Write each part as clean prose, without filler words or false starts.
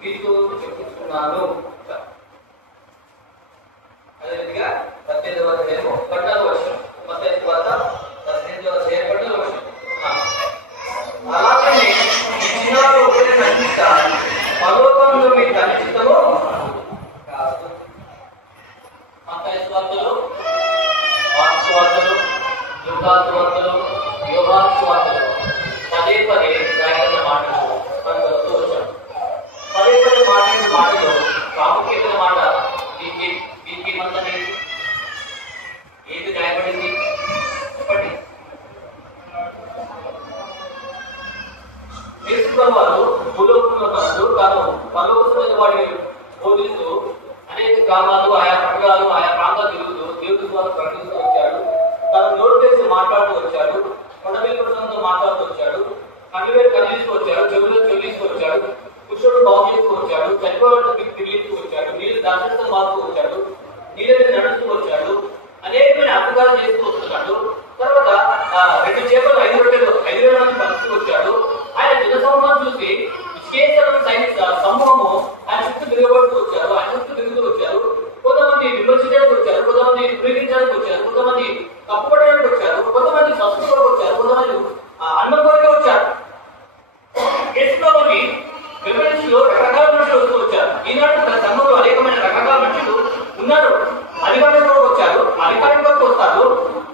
మీతో చెప్పుతున్నాను. అదే విధంగా 18వ అధ్యాయము 14వ వచనం, మత్తయి సువార్త 18వ అధ్యాయం 14వ వచనం. అలాగే చిన్నవాడు ఒకటే నశిస్తా పరలోకంలో మీ తండ్రి చిత్తము కాదు. మత్తయి సువార్తలో, మార్కు సువార్తలో, లూకా సువార్తలో, యోహాను సువార్తలో పదే పదే రాయబడిన మాటలు మనం వస్తూ వచ్చాం. పదే పదే మాట్లాడిన మాటలు ప్రాముఖ్యమైన మాట దీనికి మందని ఏది రాయబడింది చెప్పండి. వారు భూలోకంలో ఉన్నప్పుడు తాను పరలోకమైన వాడిని బోధిస్తూ అనేక గ్రామాలు, ఆయా పట్టణాలు, ఆయా ప్రాంతాలు తిరుగుతూ దేవుడి ద్వారా ప్రకటిస్తూ వచ్చాడు. తను నోటు చేసి మాట్లాడుతూ వచ్చాడు. కొండవేలు ప్రసంగంతో మాట్లాడుతూ వచ్చాడు. కన్నువేలు కదిలిస్తూ వచ్చాడు. చెవులు చెల్లిస్తూ వచ్చాడు. పురుషుడు బాగు చేస్తూ వచ్చాడు. చనిపోయిన తిరిగిస్తూ వచ్చాడు. నీళ్ళు దాచడం మారుతూ వచ్చాడు. నీళ్ళ మీద నడుస్తూ వచ్చాడు. అనేకమైన అద్భుతాలు చేస్తూ వస్తున్నాడు. తర్వాత 2 చేపలు 5 రొట్టెలు 5 మంది పంచుతూ వచ్చాడు. ఆయన జనసమూహాన్ని చూసి సమూహము ఆయన చుట్టూ తిరగబడుతూ వచ్చారు. ఆయన చుట్టూ తిరుగుతూ వచ్చారు. కొంతమంది విమర్శించడానికి వచ్చారు, కొంతమంది ప్రేమించడానికి వచ్చారు, కొంతమంది తప్పుపడడానికి వచ్చారు, కొంతమంది సంస్కృతికి వచ్చారు, కొంతమంది అన్నం కొరకు వచ్చారు. యేసుప్రభుని విమర్శలో రకరకాల మనుషులు వస్తూ వచ్చారు. ఈనాడు సంఘంలో అనేకమైన రకరకాల మనుషులు ఉన్నారు. అధికారం కొరకు వచ్చారు, అధికారం కొరకు వస్తారు,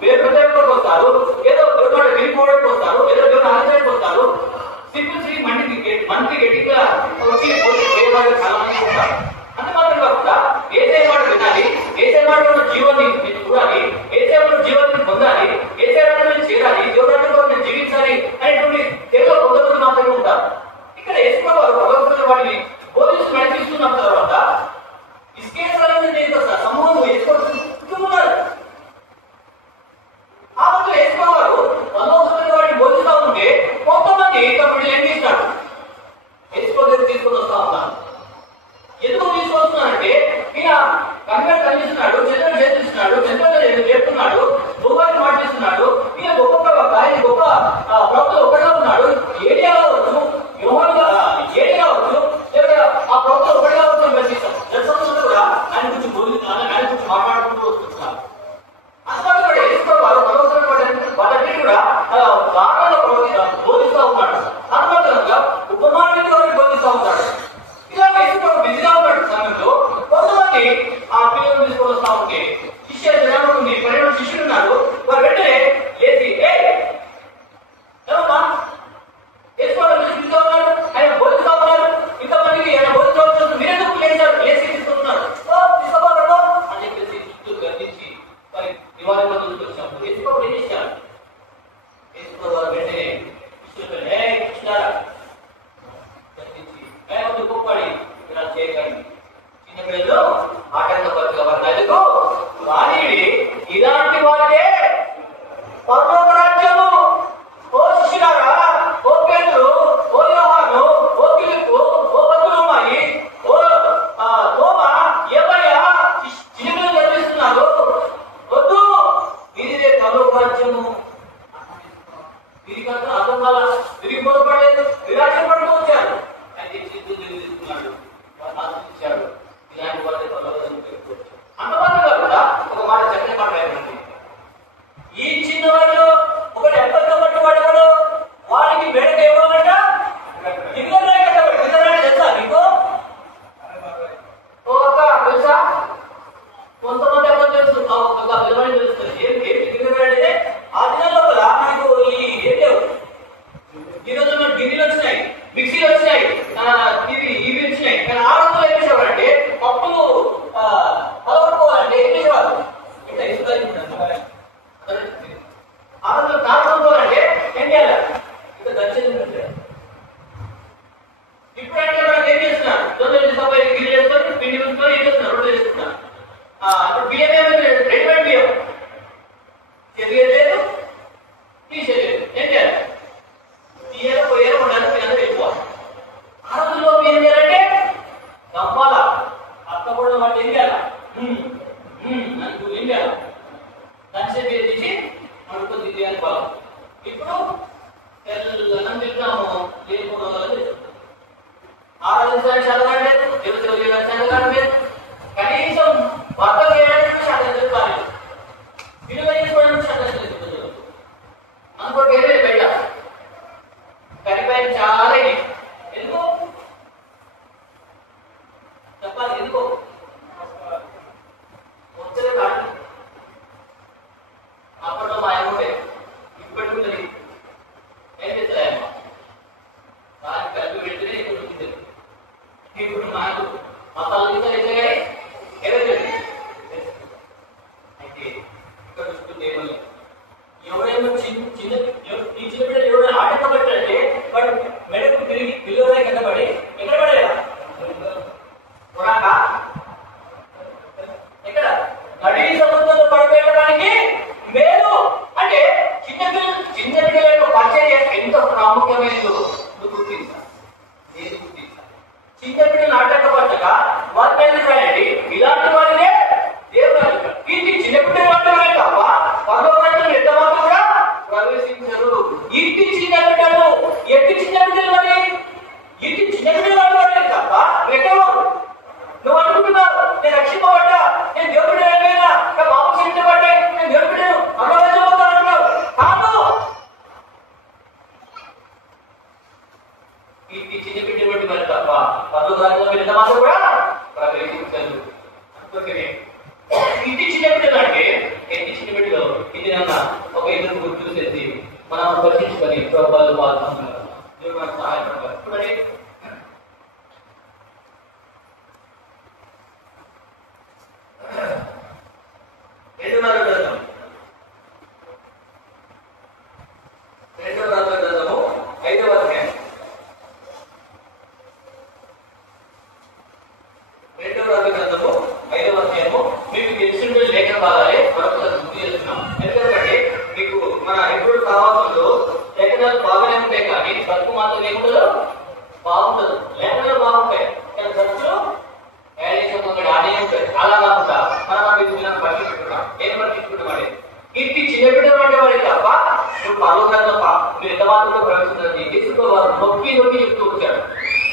పేరు ప్రజల కొరకు వస్తారు, ఏదో దేవుడు విరిగిపోవడానికి వస్తారు, ఏదో దేవుడు ఆశ్రయానికి వస్తారు. సింపుల్ మంత్రి గట్టిగా వచ్చి చాలా మంది ఉంటారు. అంత మాత్రం కాకుండా ఏసే మాట వినాలి, ఏసే మాట జీవాన్ని చూడాలి, ఏసే జీవాన్ని పొందాలి, ఏసే రాజ్యాన్ని చేరాలి, దేవుడు జీవించాలి అనేటువంటి తెలుగు కొంతమంది మాత్రమే ఉంటారు. ఇక్కడ యేసుప్రభువు భగవంతుని వాటిని బోధిస్తూ నడిపిస్తున్న తర్వాత సమూహం వేసుకుంటున్నారు. ఆ రోజు యేసుప్రభువు భగవంతుని వాటిని బోధిస్తూ ఉంటే కొంతమంది తప్పుడు ఏం చేస్తాడు, యేసుప్రభువు తీసుకొని వస్తా ఉన్నారు. ఎందుకు తీసుకొస్తున్నాడంటే ఈయన కన్నులు కనిపిస్తున్నాడు, చంద్రుడు చేస్తున్నాడు, చంద్రుడు చెప్తున్నాడు, భూమాన్ని మాట్లాడుతున్నాడు. ఈయన గొప్ప ప్రవక్త, ఆయన గొప్ప ప్రవక్త ఒకటే ఉన్నాడు. ఏరియా కావచ్చు, ఏరియా కావచ్చు, లేదా ఆ ప్రవక్త ఒకటే కావచ్చు అని ప్రశ్నిస్తాం. జనసంస్థలు కూడా ఆయన గురించి మాట్లాడుకుంటూ వస్తున్నారు. అందువల్ల యేసుప్రభువు వాళ్ళందరినీ కూడా దారుణంగా బోధిస్తూ ఉన్నాడు. అనుమతంగా ఉపమానంగా బోధిస్తూ ఉన్నాడు. ఇలా యేసుప్రభువు బిజీగా ఉన్నాడు. సమయంలో కొంతమంది ఆ పిల్లలు తీసుకొని వస్తా ఉంటే శిష్య జనాలు 12 శిష్యులు ఉన్నారు. వారు వెంటనే లేచి ఏమమ్మా యేసుప్రభువు బిజీగా ఉన్నారు, ఆయన బోధిస్తూ ఉన్నారు, ఇంతమందికి ఆయన బోధించవచ్చు, మీరెందుకు లేచారు, లేచి తీసుకుంటున్నారు తీసుకోబడరు అని చెప్పేసి చుట్టూ గర్జించి మరి నివారణ తీసుకొచ్చినప్పుడు యేసుప్రభువు ఏం చేశారు? యేసుప్రభువు వెంటనే శిష్యులతో గొప్పడి ఇలా చేయకండి, చిన్న పిల్లలు ఆటంకపరచుగా వర్గాలకు వాణిడి ఇలాంటి వారికే పరలోక రాజ్యము. ఓ శిష్యులారా, ఓ పేతురు, ఓ యోహాను, ఓ ఫిలిప్పు, ఓ బర్తలోమాయి, ఓ తోమా, ఏమయ్యా చిన్న కనిపిస్తున్నారు, వద్దు, మీరే పరలోక రాజ్యము. వీరికంతా అర్థం కాల, విరిగిపోబడలేదు, విరాజపడుతూ వచ్చారు. అయితే చిత్తు తీసుకున్నాడు, ఆశించాడు. ఇలాంటి వాళ్ళే పరలోకం పెట్టుకోవచ్చు. అంతమాత్రం కాకుండా ఒక మాట చక్కని మాట రాయండి. ఈ చిన్నవాడిలో ఒకటి ఎప్పటికో పట్టుబడ్డాడు, వాడికి బెడక ఇవ్వాలంట దిగరాయి కట్టబడి. దిగరాయి తెలుసా మీకు? తెలుసా? కొంతమంది అర్థం తెలుసు, పిల్లవాడిని తెలుస్తుంది. ఏంటి దిగరాయి అంటే ఆ దిన లోపల మనకు ఏం లేవు. ఈ రోజు మనకు గిన్నెలు వచ్చినాయి, మిక్సీలు వచ్చినాయి, ఇవి వచ్చినాయి. కానీ ఆ రోజుల్లో ఏం చేసేవారంటే పప్పులు పదవడుకోవాలంటే ఏం చేసేవారు? ఆ రోజుల్లో కాకపోవాలంటే ఏం చేయాలి? ఇంకా దర్శనం. ఇప్పుడంటే మనకు ఏం చేస్తున్నారు? గిన్నె చేసుకొని పిండి వేసుకొని ఏం చేస్తున్నారు? రొట్టెలు చేసుకుంటున్నారు. ఇప్పుడు బియ్యం ఏమైంది? రెడీమేడ్ బియ్యం తెలియలేదు, తీసేయలేదు. ఏం చేయాలి? తీయడం పోయేదో ఉండడానికి ఎక్కువ. ఆ రోజుల్లో టైం చాలా ఎందుకు చెప్పాలి? ఎందుకు వచ్చేది కాదు. అప్పట్లో మా అమ్మ ఉండే, ఇప్పటికి ఉన్నది. ఏం చేస్తాయమ్మ? దాన్ని కలిపి పెడితేనే ఇప్పుడు ఉంటుంది. ఇప్పుడు నాకు మసాలా తీసా కానీ ఎవరు అయితే ఇక్కడ చూస్తుంది ఏమో ఎవరైనా చిన్న ఈ చిన్న బిడ్డలు ఎవరైనా ఆట కబట్టంటే వాడు మెడకు తిరిగి పిల్లలే కింద పడి ఎక్కడ పడేలా ఎక్కడ నడి సముద్రంలో పడిపోయడానికి మేలు. అంటే చిన్న బిడ్డల యొక్క పరిచయం ఎంత ప్రాముఖ్యమైనదో గుర్తించాలి. నేను గుర్తించాలి. చిన్న బిడ్డలు ఆటంకపరచక వారి మీద రాయండి. ఇలాంటి వారినే దేవుడు ఇంటి చిన్న బిడ్డలు వాటినే తప్ప పర్వతం ఎంత మాత్రం కూడా ప్రవేశించరు. ఇంటి చిన్న బిడ్డలు ఎట్టి చిన్న బిడ్డలు మరి ఇంటి చిన్న బిడ్డలు వాడు వాడే తప్ప ఎక్కడ నువ్వు అనుకుంటున్నావు నేను రక్షింపబడ్డా, నేను దేవుడు అయిపోయినా, పాపం క్షమించబడ్డా, నేను దేవుడు అనుభవించబోతాను అంటున్నావు. కాదు, ఇంటి చిన్న బిడ్డలు బట్టి మరి తప్ప పర్వతాలలో వెళ్ళిన మాత్రం కూడా ప్రవేశించరు. అందుకనే ఇంటి చిన్న బిడ్డలు అంటే ఇంటి చిన్న బిడ్డలు ఇది ఒక ఇద్దరు గుర్తులు చేసి మనం పరిశీలించుకొని ప్రభుత్వాలు పాల్గొంటున్నారు. దేవుడు మనకు సహాయపడతారు. చూడండి, రెండవ గ్రంథము 5వ అధ్యాయం. 2వ గ్రంథము 5వ అధ్యాయము మీకు తెలిసిన లేఖన భాగాలే మరొకసారి గుర్తు చేస్తున్నాం. ఎందుకంటే మీకు మన ఎప్పుడు కావాల్సిందో లేఖనాలు బాగానే ఉంటాయి కానీ బతుకు మాత్రం ఏముండదు, బాగుండదు. లేఖనాలు బాగుంటాయి కానీ బతుకులు ఆడే ఉంటాయి. అలా కాకుండా మనం విధానం పరిశీలించుకుంటాం. నేను పరిశీలించుకుంటామండి ఇంటి చిన్న బిడ్డలు అంటే వాడి తప్ప నువ్వు పర్వతంలో మీరు ఎంత మాత్రంలో ప్రవేశించాలని తీసుకోవారు. నొక్కి నొక్కి చెప్తూ వచ్చాడు.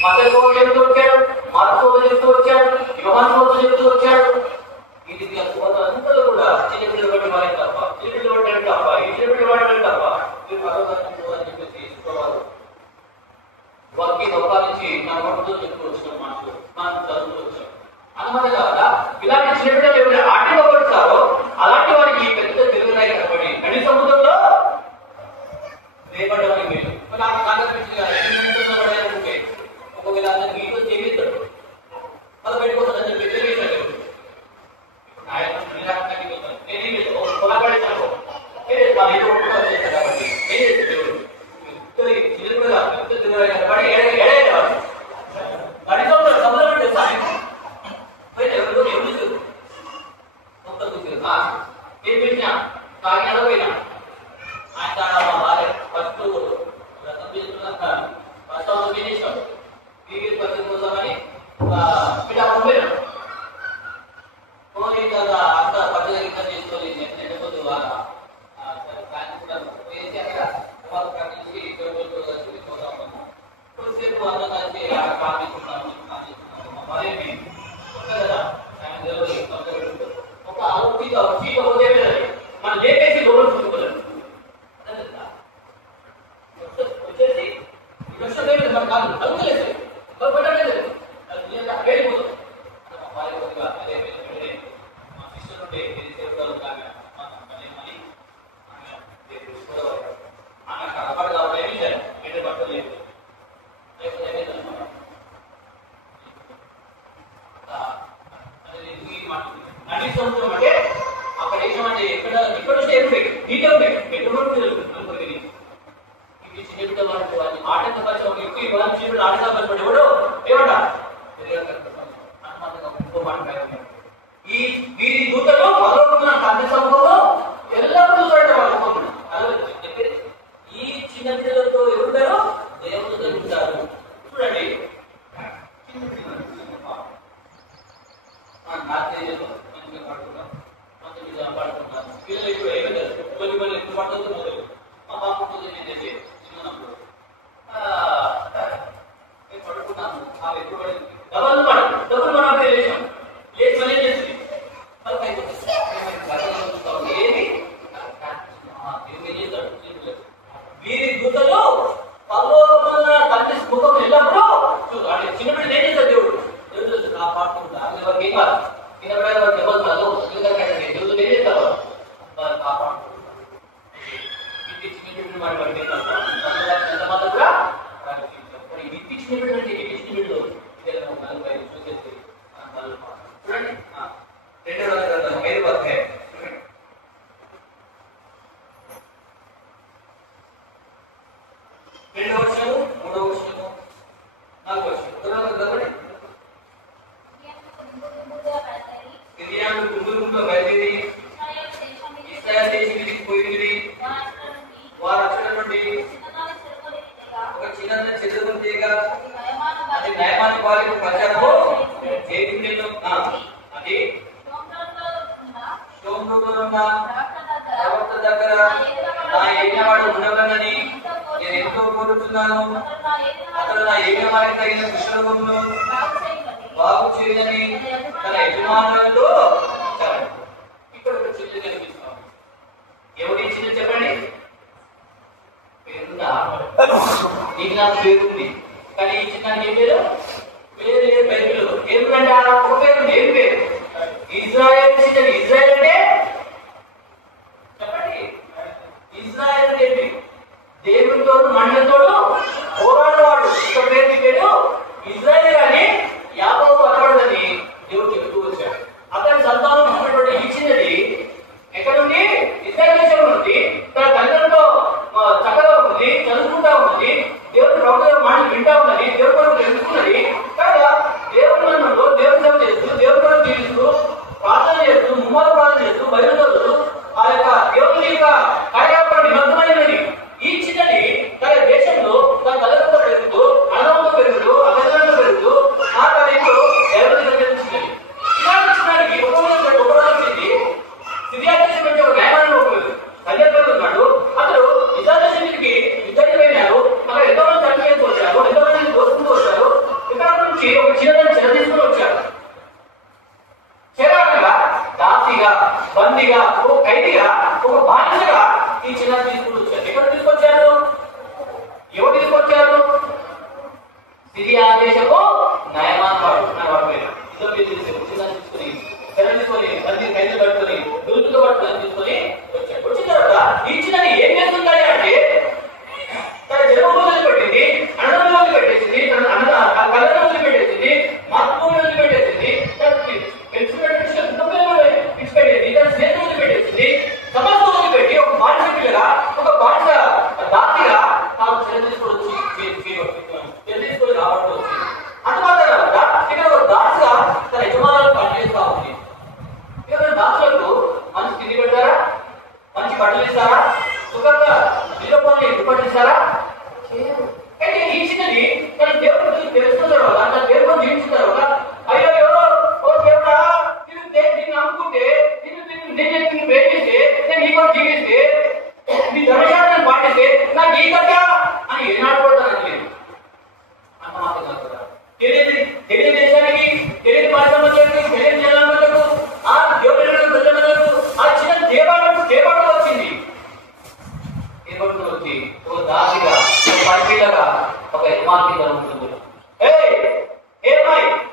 మతోడు చెప్తూ వచ్చాడు, మతోడు చెప్తూ వచ్చాడు, యువనోడు చెప్తూ వచ్చాడు. ఇది అంతలో కూడా చిన్న బిడ్డలు పట్టి వాడే తప్ప, చిన్న బిడ్డలు పట్టాడు తప్ప, ఈ చిన్న బిడ్డలు పడ్డాడు తప్ప మీరు పర్వతం అని చెప్పి తీసుకోవాలి. వారికి నొక్క నుంచి నా నోటితో చెప్తూ వచ్చిన మాటలు మనం చదువుతూ వచ్చాం. అన్నమాట కాదా ఇలాంటి చిన్న బిడ్డలు ఎవరైనా ఆటంకపడతారో అలాంటి వారికి పెద్ద తిరుగుతున్నాయి కనబడి నడి సముద్రంలో రేపడడానికి వీలు. ఒకవేళ అతనికి ఇంట్లో చేయిస్తాడు అది పెట్టుకోవద్దని చెప్పి తెలియదు. కొలబడేసాను కాబట్టి కనబడి ఏడేవాడు నడి సముద్రం అంటే సాయం ఎవరు ఎవరు ఏం పెట్టినా కాకినాడ పోయినా ఆయన మా భార్య ఫస్ట్ రసం తీసుకున్నాక ఫస్ట్ చేసాడు టీవీ పద్ధతి కోసమని పిఠాపురం పోయినాడు. పోనీ కదా అంత పద్ధతి కింద చేసుకొని ఎండపోతు వేసి అక్కడ కొద్దిసేపు అందరూ కలిసి కాపించుకున్నాము. మా భార్య కదా ఒక మనం లేపేసి లోపల చూసుకోలేదు వచ్చేసి మన కాదు తగ్గులేదు పెట్టలేదు వెళ్ళిపోతుంది. అదే మా సిస్టర్ ఉంటే ఆమె కనపడ కాబట్టి ఏమి చేయాలి ఏంటంటే బట్టలు లేదు లేకపోతే నడి సముద్రం అంటే అక్కడ ఏమంటే ఇక్కడ నుంచి ఏమి నీటే ఉంటాయి ఎటువంటి ఇవి చిన్న బిడ్డ వాడిని ఆటంకపరిచి ఒక వ్యక్తి వాళ్ళని చిన్న బిడ్డ ఆటంకపరిచి ఎవడు ఏమంటా ఈ వీరి దూతలు పదవుతున్న తండ్రి సమూహంలో ఎల్లప్పుడూ చూడండి వాళ్ళు చెప్పేది ఈ చిన్న బిడ్డలతో ఎవరుంటారో దేవుడితో ఉంటారు. చూడండి చిన్న బిడ్డలు పడుకుంటాం పిల్లలు ఇప్పుడు ఏమైనా కొన్ని కొన్ని ఎక్కువ పడుతుంది మొదలు మా పాప చిన్నప్పుడు ఇచ్చినటువంటి ఇచ్చిన బిడ్డలు చూసేసి చూడండి. 2వ గ్రంథం 5వ అధ్యాయం 2వ వచనము 3వ వచనము 4వ వచనం. గిద్యోను గుంపులుగా బయలుదేరి ఇశ్రాయేలు దేశానికి పోయింది. వారు అక్కడ నుండి ఒక చిన్న చెరువును తీయగా అది నయమాని వారికి ప్రచారము చేతిలో అది ప్రవక్త దగ్గర నా యజ్ఞవాడు ఉండవలనని నేను ఎంతో కోరుతున్నాను. అతడు నా యజ్ఞవాడికి తగిన కృష్ణులను బాగు చేయదని తన యజమానులతో ఇక్కడ ఒక చిన్న కనిపిస్తాం. ఎవరి చిన్న చెప్పండి. పేరుందా? నీకు నాకు పేరుంది, కానీ ఈ చిన్న ఏ పేరు? పేరు లేదు బైబిల్. ఎందుకంటే ఒక పేరు ఏం పేరు? ఇజ్రాయెల్ చిన్న. ఇజ్రాయెల్ అంటే చెప్పండి. ఇజ్రాయెల్ అంటే ఏంటి? దేవునితో మనుషులతో పోరాడేవాడు. ఒక పేరు ఇజ్రాయెల్ కానీ యాకోబు అనబడదని దేవుడు చెబుతూ వచ్చాడు. అతని సంతానం ఉన్నటువంటి ఈ చిన్నది ఎక్కడుంది? ఇజ్రాయెల్ దేశంలో ఉంది. తన తండ్రితో చక్కగా ఉంది, చదువుకుంటా ఉన్నది, దేవుని ప్రభుత్వ మాటలు వింటా ఉన్నది, దేవుడి కొరకు తెలుసుకున్నది. కాగా దేవుని మనంలో దేవుని సేవ చేస్తూ, దేవుని కొరకు జీవిస్తూ, ప్రార్థన చేస్తూ, ముమ్మారు ప్రార్థన చేస్తూ, బయలుదేరుతూ ఆ యొక్క దేవుని యొక్క కార్యక్రమం నిమగ్నమైనది. ఈ చిన్నది తన దేశంలో తన తల్లితో పెరుగుతూ, అన్నవంతో పెరుగుతూ, అన్నదంతో పెరుగుతూ ఆ తల్లితో దేవుని చిన్నది. ఇలాంటి చిన్నకి ఉపయోగించింది సిరియా దేశం అంటే ఒక న్యాయాన్ని ఉన్నాడు. అతడు ఇజ్రాయేలుకి యుద్ధానికి వెళ్ళారు. అక్కడ ఎంతో మంది చనిపోతూ వచ్చారు, ఎంతో మంది దోసుకుంటూ వచ్చారు. ఇక్కడ నుంచి ఒక చిన్నదాన్ని చెర తీసుకుని వచ్చారు. చెర అనగా దాసిగా, బందీగా, ఒక ఖైదీగా, ఒక బాధ్యతగా ఈ చిన్న తీసుకుని వచ్చారు. ఎక్కడ తీసుకొచ్చారు? ఎవరు తీసుకొచ్చారు? సిరియా దేశపు నయమాన్ వాడు తీసుకుని చెర తీసుకొని ఖైదీ పట్టుకొని దురుతుగా పట్టుకొని తీసుకొని వచ్చాడు. వచ్చిన తర్వాత ఈ చిన్నది ఏం చేస్తుందని అంటే తన జన్మ వదిలిపెట్టింది, అన్నదమ్ములు వదిలిపెట్టేసింది, తన కళ్ళను వదిలిపెట్టేసింది, మాతృభూమిని వదిలిపెట్టేసింది, విడిచిపెట్టేది, తన స్నేహితులు వదిలిపెట్టేసింది, సమస్త వదిలిపెట్టి ఒక బానిస పిల్లగా, ఒక బానిస దాసిగా తాను చెర తీసుకొని రావడం వచ్చింది. అందువల్ల ఇక్కడ ఒక దాసిగా తన యజమానులను పనిచేస్తా ఉంది. ఇక్కడ దాసులకు మంచి తిండి పెడతారా? మంచి బట్టలు ఇస్తారా? సుఖంగా నిలబడి ఇష్టపడిస్తారా? అయితే ఈ చిన్నది తన దేవుడు తెలుసుకున్న తర్వాత, తన దేవుడు జీవించిన తర్వాత, అయ్యో ఓ దేవుడా, నేను నమ్ముకుంటే నేను ప్రేమిస్తే, నేను నీకు జీవిస్తే, నీ ధర్మశాస్త్రాన్ని పాటిస్తే నాకు ఈ కథ అని ఏనాడు కూడా తనకు లేదు. అంత మాత్రం కాదు కదా. తెలియని దేశానికి, తెలియని పాఠశాలకు, తెలియని జనాలకు, ఆ దేవుడు ప్రజలకు ఆ చిన్న దేవాడు వచ్చింది. వచ్చి ఒక దాసిగా, ఒక పరిపిల్లగా, ఒక యజమానికి జరుగుతుంది.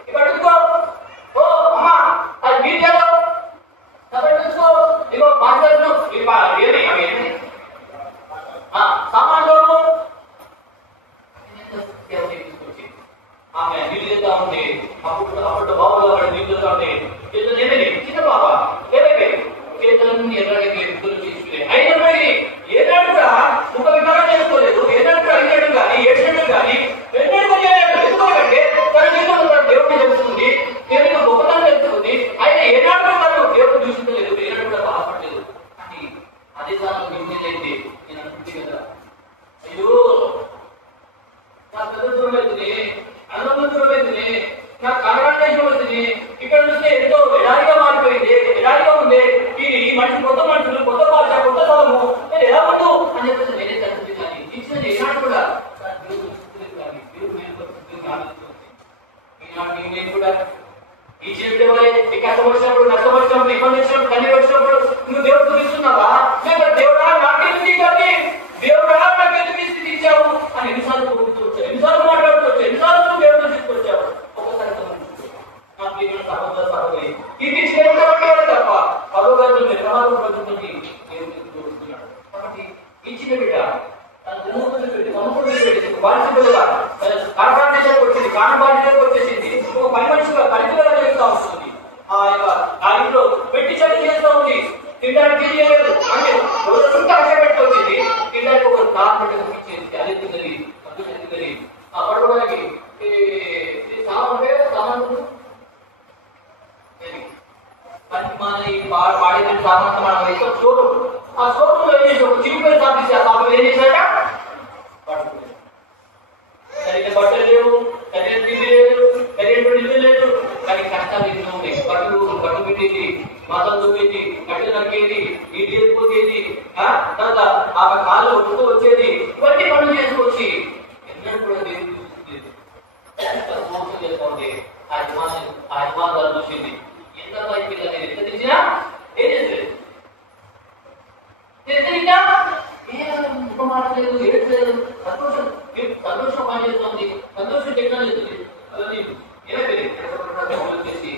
ఇక్కడ చూసుకో, ఓ అమ్మా అది మీరు చేయాలో చూసుకో, ఇగో పాఠశాలను సామాన్లు తీసుకొచ్చి ఆమె నీళ్ళు చేస్తా ఉంటే అప్పుడు బాబులో నీళ్ళు చేస్తా ఉంటే ఏమైంది? చిన్న పాప ఏమైపోయి చేతులన్నీ ఎర్రగా విడుదల చేసుకునే అయినప్పటికీ ఏనాడు కూడా ముఖ విధానం చేసుకోలేదు. ఏనాడు కూడా అయినట్టు కానీ ఏడ్చినట్టు కానీ ఎన్నడూ ఎందుకంటే తన జీవితంలో తన దేవుడిని తెలుసుకుంది, దేవుని గొప్పతనం తెలుసుకుంది. అయితే ఏనాడు కూడా తను దేవుడు దూషించలేదు, ఏనాడు కూడా బాధపడలేదు. కానీ అదే సార్లు నిందేది నేను అనుకుంటే కదా, అయ్యో నా పెద్ద దూరం అవుతుంది, అన్నం దూరం అవుతుంది, నాకు కనరాటం అవుతుంది. ఇక్కడ చూస్తే ఎంతో ఎడారిగా మారిపోయింది, ఎడారిగా ఉంది. ఈ మనిషి కొత్త మనుషులు, కొత్త భాష, కొత్త స్థలము, నేను ఎలా ఉండు అని చెప్పేసి నేనే తగ్గుతుంది. కానీ ఇచ్చిన ఏనాడు కూడా ఈనాడు కూడా ఈ జీవితంలో కష్టం వచ్చినప్పుడు, నష్టం వచ్చినప్పుడు, ఇబ్బంది వచ్చినప్పుడు, కన్నీ వచ్చినప్పుడు నువ్వు దేవుడు చూపిస్తున్నావా? లేదా దేవుడా నాకెందుకు కానీ దేవుడా నాకెందుకు స్థితి ఇచ్చావు అని ఎన్నిసార్లు కోరుతూ వచ్చావు, ఎన్నిసార్లు మాట్లాడుతూ వచ్చావు, ఎన్నిసార్లు దేవుడు తీసుకొచ్చావు. ఒక్కసారి ఇది చేయడం తప్ప పదోగారు నిర్వహణ పద్ధతులకి దేవుడుతున్నాడు. కాబట్టి ఇచ్చిన బిడ్డ తన జన్మకులు పెట్టి, సముద్రులు పెట్టి, బానిస బిడ్డగా కాన్ఫ్రంటేషన్ బాధ్యతకు వచ్చేసింది. ఒక పని మనిషిగా పరిధిగా చేస్తూ ఉంటుంది. ఆ ఇంట్లో పెట్టి చెట్టు చేస్తూ ఉంది. తినడానికి చేయలేదు అంటే రోజంతా పెట్టి వచ్చింది. తినడానికి ఒక కార్పెట్ ఇచ్చేది. అది తిన్నది, తిన్నది. పడుకోవడానికి వాడిన సామాన్ మనం వేస్తే షోరూమ్, ఆ షోరూమ్ లో ఒక చిన్న సాధించి ఆ సామాన్ ఏం చేశాక పడుకోలేదు. సరిగ్గా బట్టలు లేవు, సరైన తిండి లేదు, సరైన నిధులు లేదు. కానీ కష్టాలు ఎన్నో ఉన్నాయి. బట్టలు పెట్టేది, మతం చూపేది, కట్టెలు నక్కేది, నీటి ఎత్తుకోసేది, తర్వాత ఆమె కాళ్ళు ఒట్టుకు వచ్చేది. ఇవన్నీ పనులు చేసుకొచ్చి ఎన్నడూ కూడా దేవుడు చూస్తుంది. మోసం చేసుకోండి. ఆ యజమానులు చూసింది. ఎంత పిల్లలు ఎంత తెచ్చినా ఏం చేసలేదు, మాట్లాడలేదు, ఏడ్చలేదు. సంతోషం పని చేస్తుంది, సంతోషం టెక్నాలజీ చేస్తుంది. వచ్చేసి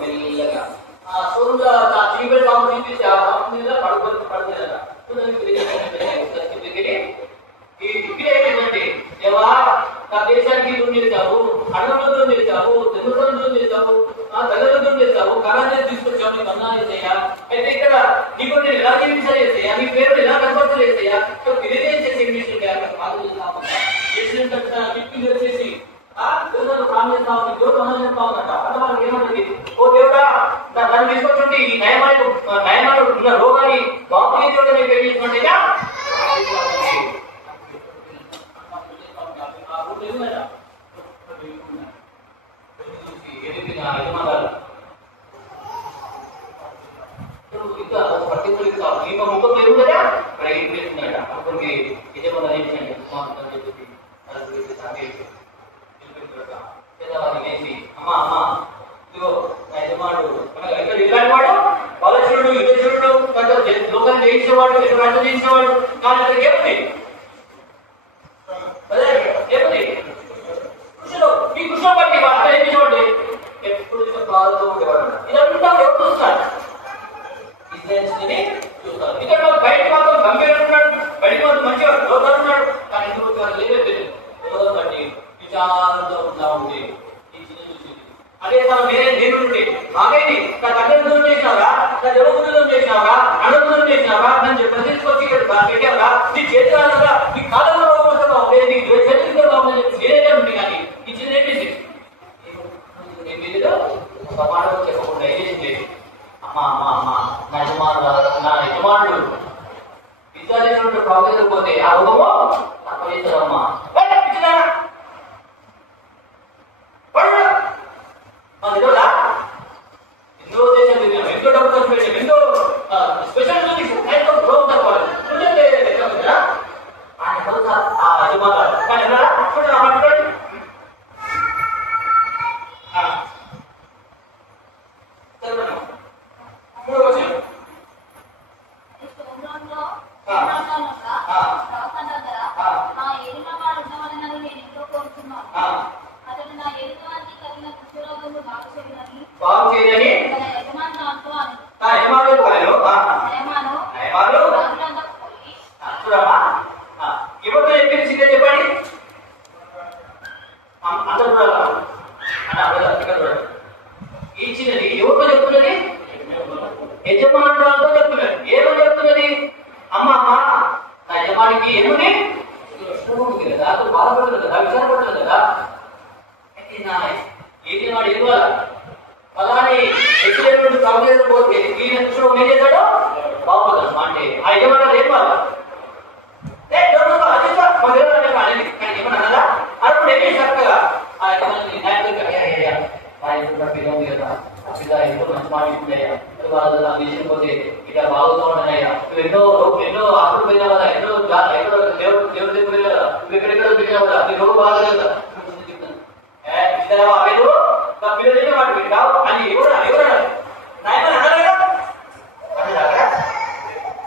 మెల్లగా ఆ సోరుగా చీకటి కాంపౌండ్ తీసి ఆ కాంపౌండ్ మీద పడుకోలేదా ఇక్కడేంటంటే దేవా నా దేశానికి దూరం చేశావు, అన్నబద్ధం చేశావు, జన్మబద్ధం చేశావు, తల్లిదండ్రులు చేశావు, కళాన్ని తీసుకొచ్చావు, నీ బంధాలు చేసేయా. అయితే ఇక్కడ నీకు నేను ఎలా జీవించాలి చేసేయా, నీ పేరు ఎలా కనపడతారు చేసేయా. తెలియజేయం చేసే ఇంగ్లీష్ టిప్పింగ్ వచ్చేసి ప్రాణం చేస్తా ఉంది, దేవుడు అన్నం చేస్తా ఉందట. అంటే మనకి ఏమంటుంది, ఓ దేవుడా నన్ను తీసుకొచ్చుంటే ఈ నయమాలు ఉన్న రోగాన్ని బాబు దేవుడు నేను పెరిగించుకుంటే ఇంకా పర్టికులర్ ముఖం లేదు కదా ఇక్కడ ఏం చేస్తుందట. అప్పటికి యజమాని ఏంటంటే పేదవాడికి అమ్మా అమ్మా ఇదిగో నా యజమానుడు ఇక్కడ ఇలాంటి వాడు బాలచురుడు, యుద్ధచురుడు, లోకాన్ని జయించేవాడు, రాజ్యం జయించేవాడు. కానీ ఇక్కడికి ఏముంది, ఏముంది కృష్ణుడు. ఈ కృష్ణ బట్టి అక్కడ ఏం చేసేవాడు, ఎప్పుడు బాధతో ఉండేవాడు. ఇదంతా ఎవరు చూస్తారు, చూస్తారు. ఇక్కడ బయట మాత్రం గంభీరున్నాడు, బయట మాత్రం మంచిగా ఉన్నాడు. కానీ ఇంకొక లేదే బట్టి విచారంతో ఉంటా ఉంది. ఈ చిన్న చూసి అదే తన వేరే దేవుడు మాకేంటి నా తల్లిని దూరం చేసినావా, నా దేవగుడు దూరం చేసినావా, అన్నం దూరం చేసినావా, నన్ను ప్రతిష్ఠొచ్చి ఇక్కడ పెట్టావా, నీ చేతి రాగా నీ కాలంలో బాగుంటున్నావు, నీ చేతితో బాగుందని చెప్పి నేనే ఉంది. కానీ ఈ చిన్న ఏం చేసి సమానం చెప్పకుండా ఏం చేసింది, అమ్మా అమ్మా అమ్మా నా యజమానుడు విచారించినట్టు ప్రాబ్లం పోతే ఆ రోగము తక్కువ చేస్తారమ్మా. ఎన్నో దేశాలు ఎంతో డబ్బు ఖర్చు పెట్టాం, ఎంతో స్పెషల్ బాగు చేయని చూడమ్మా ఎవరితో చెప్పింది సిద్ధ చెప్పండి అందరూ చూడాలి. ఈ చిన్నది ఎవరితో చెప్తున్నది, యజమానురాలతో చెప్తున్నది. ఏమని చెప్తున్నది, అమ్మ అమ్మ నా యజమానికి ఏముంది కదా, బాధపడుతుంది కదా, విచారపడుతుంది కదా. ఏది వాడు ఇవ్వాలి అలానే ఎక్కినటువంటి కాంగ్రెస్ పోతే ఈయన కృష్ణుడు ఏం చేశాడో బాగుపడదు. అంటే ఆ యజమానులు ఏం కాదు ఏమన్నా అప్పుడు ఏమి చక్కగా ఆ యజమాని పోతే ఇట్లా బాగుతూ ఉన్నాయా, నువ్వు ఎన్నో ఆకులు పోయినా కదా, ఎన్నో దేవుడు దగ్గర పోయినా కదా, నువ్వు ఎక్కడెక్కడో పెట్టినా కదా, నీ రోగు బాగలేదు కదా, పిల్లలు మాట పెట్టావు అని ఎవరు నాయన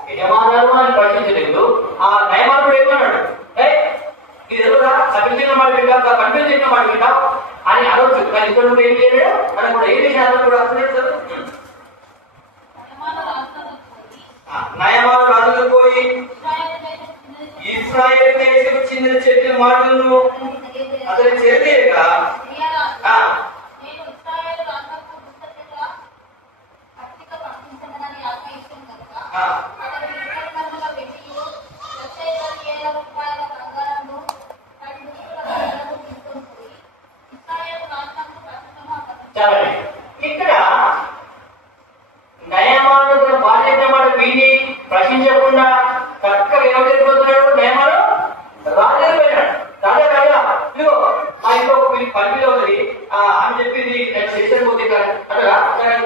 యజమానాలు అని పట్టించలేదు. ఆ నయమానుడు ఏమన్నాడు, ఇది ఎవరా సభ్యుల మాట పెట్టావు, కంపెనీ చెప్పిన మాట పెట్టావు అని అనవచ్చు. కానీ ఇక్కడ కూడా ఏం చేయలేడు, మనం కూడా ఏ విషయాలు కూడా అర్థలేదు. నయమాను రాజులకు పోయి మాటలను అతని చేతేక ఇక్కడ నయమాను బాధ్యత మాట విని ప్రశ్నించకుండా చక్కగా ఏమైపోతున్నాడు నయమాను రాజైపోయినాడు. రాజా రాజా ఇదిగో మా ఇంట్లో పనిలో ఉన్నది అని చెప్పింది నేను చేసాను పోతే అట్లా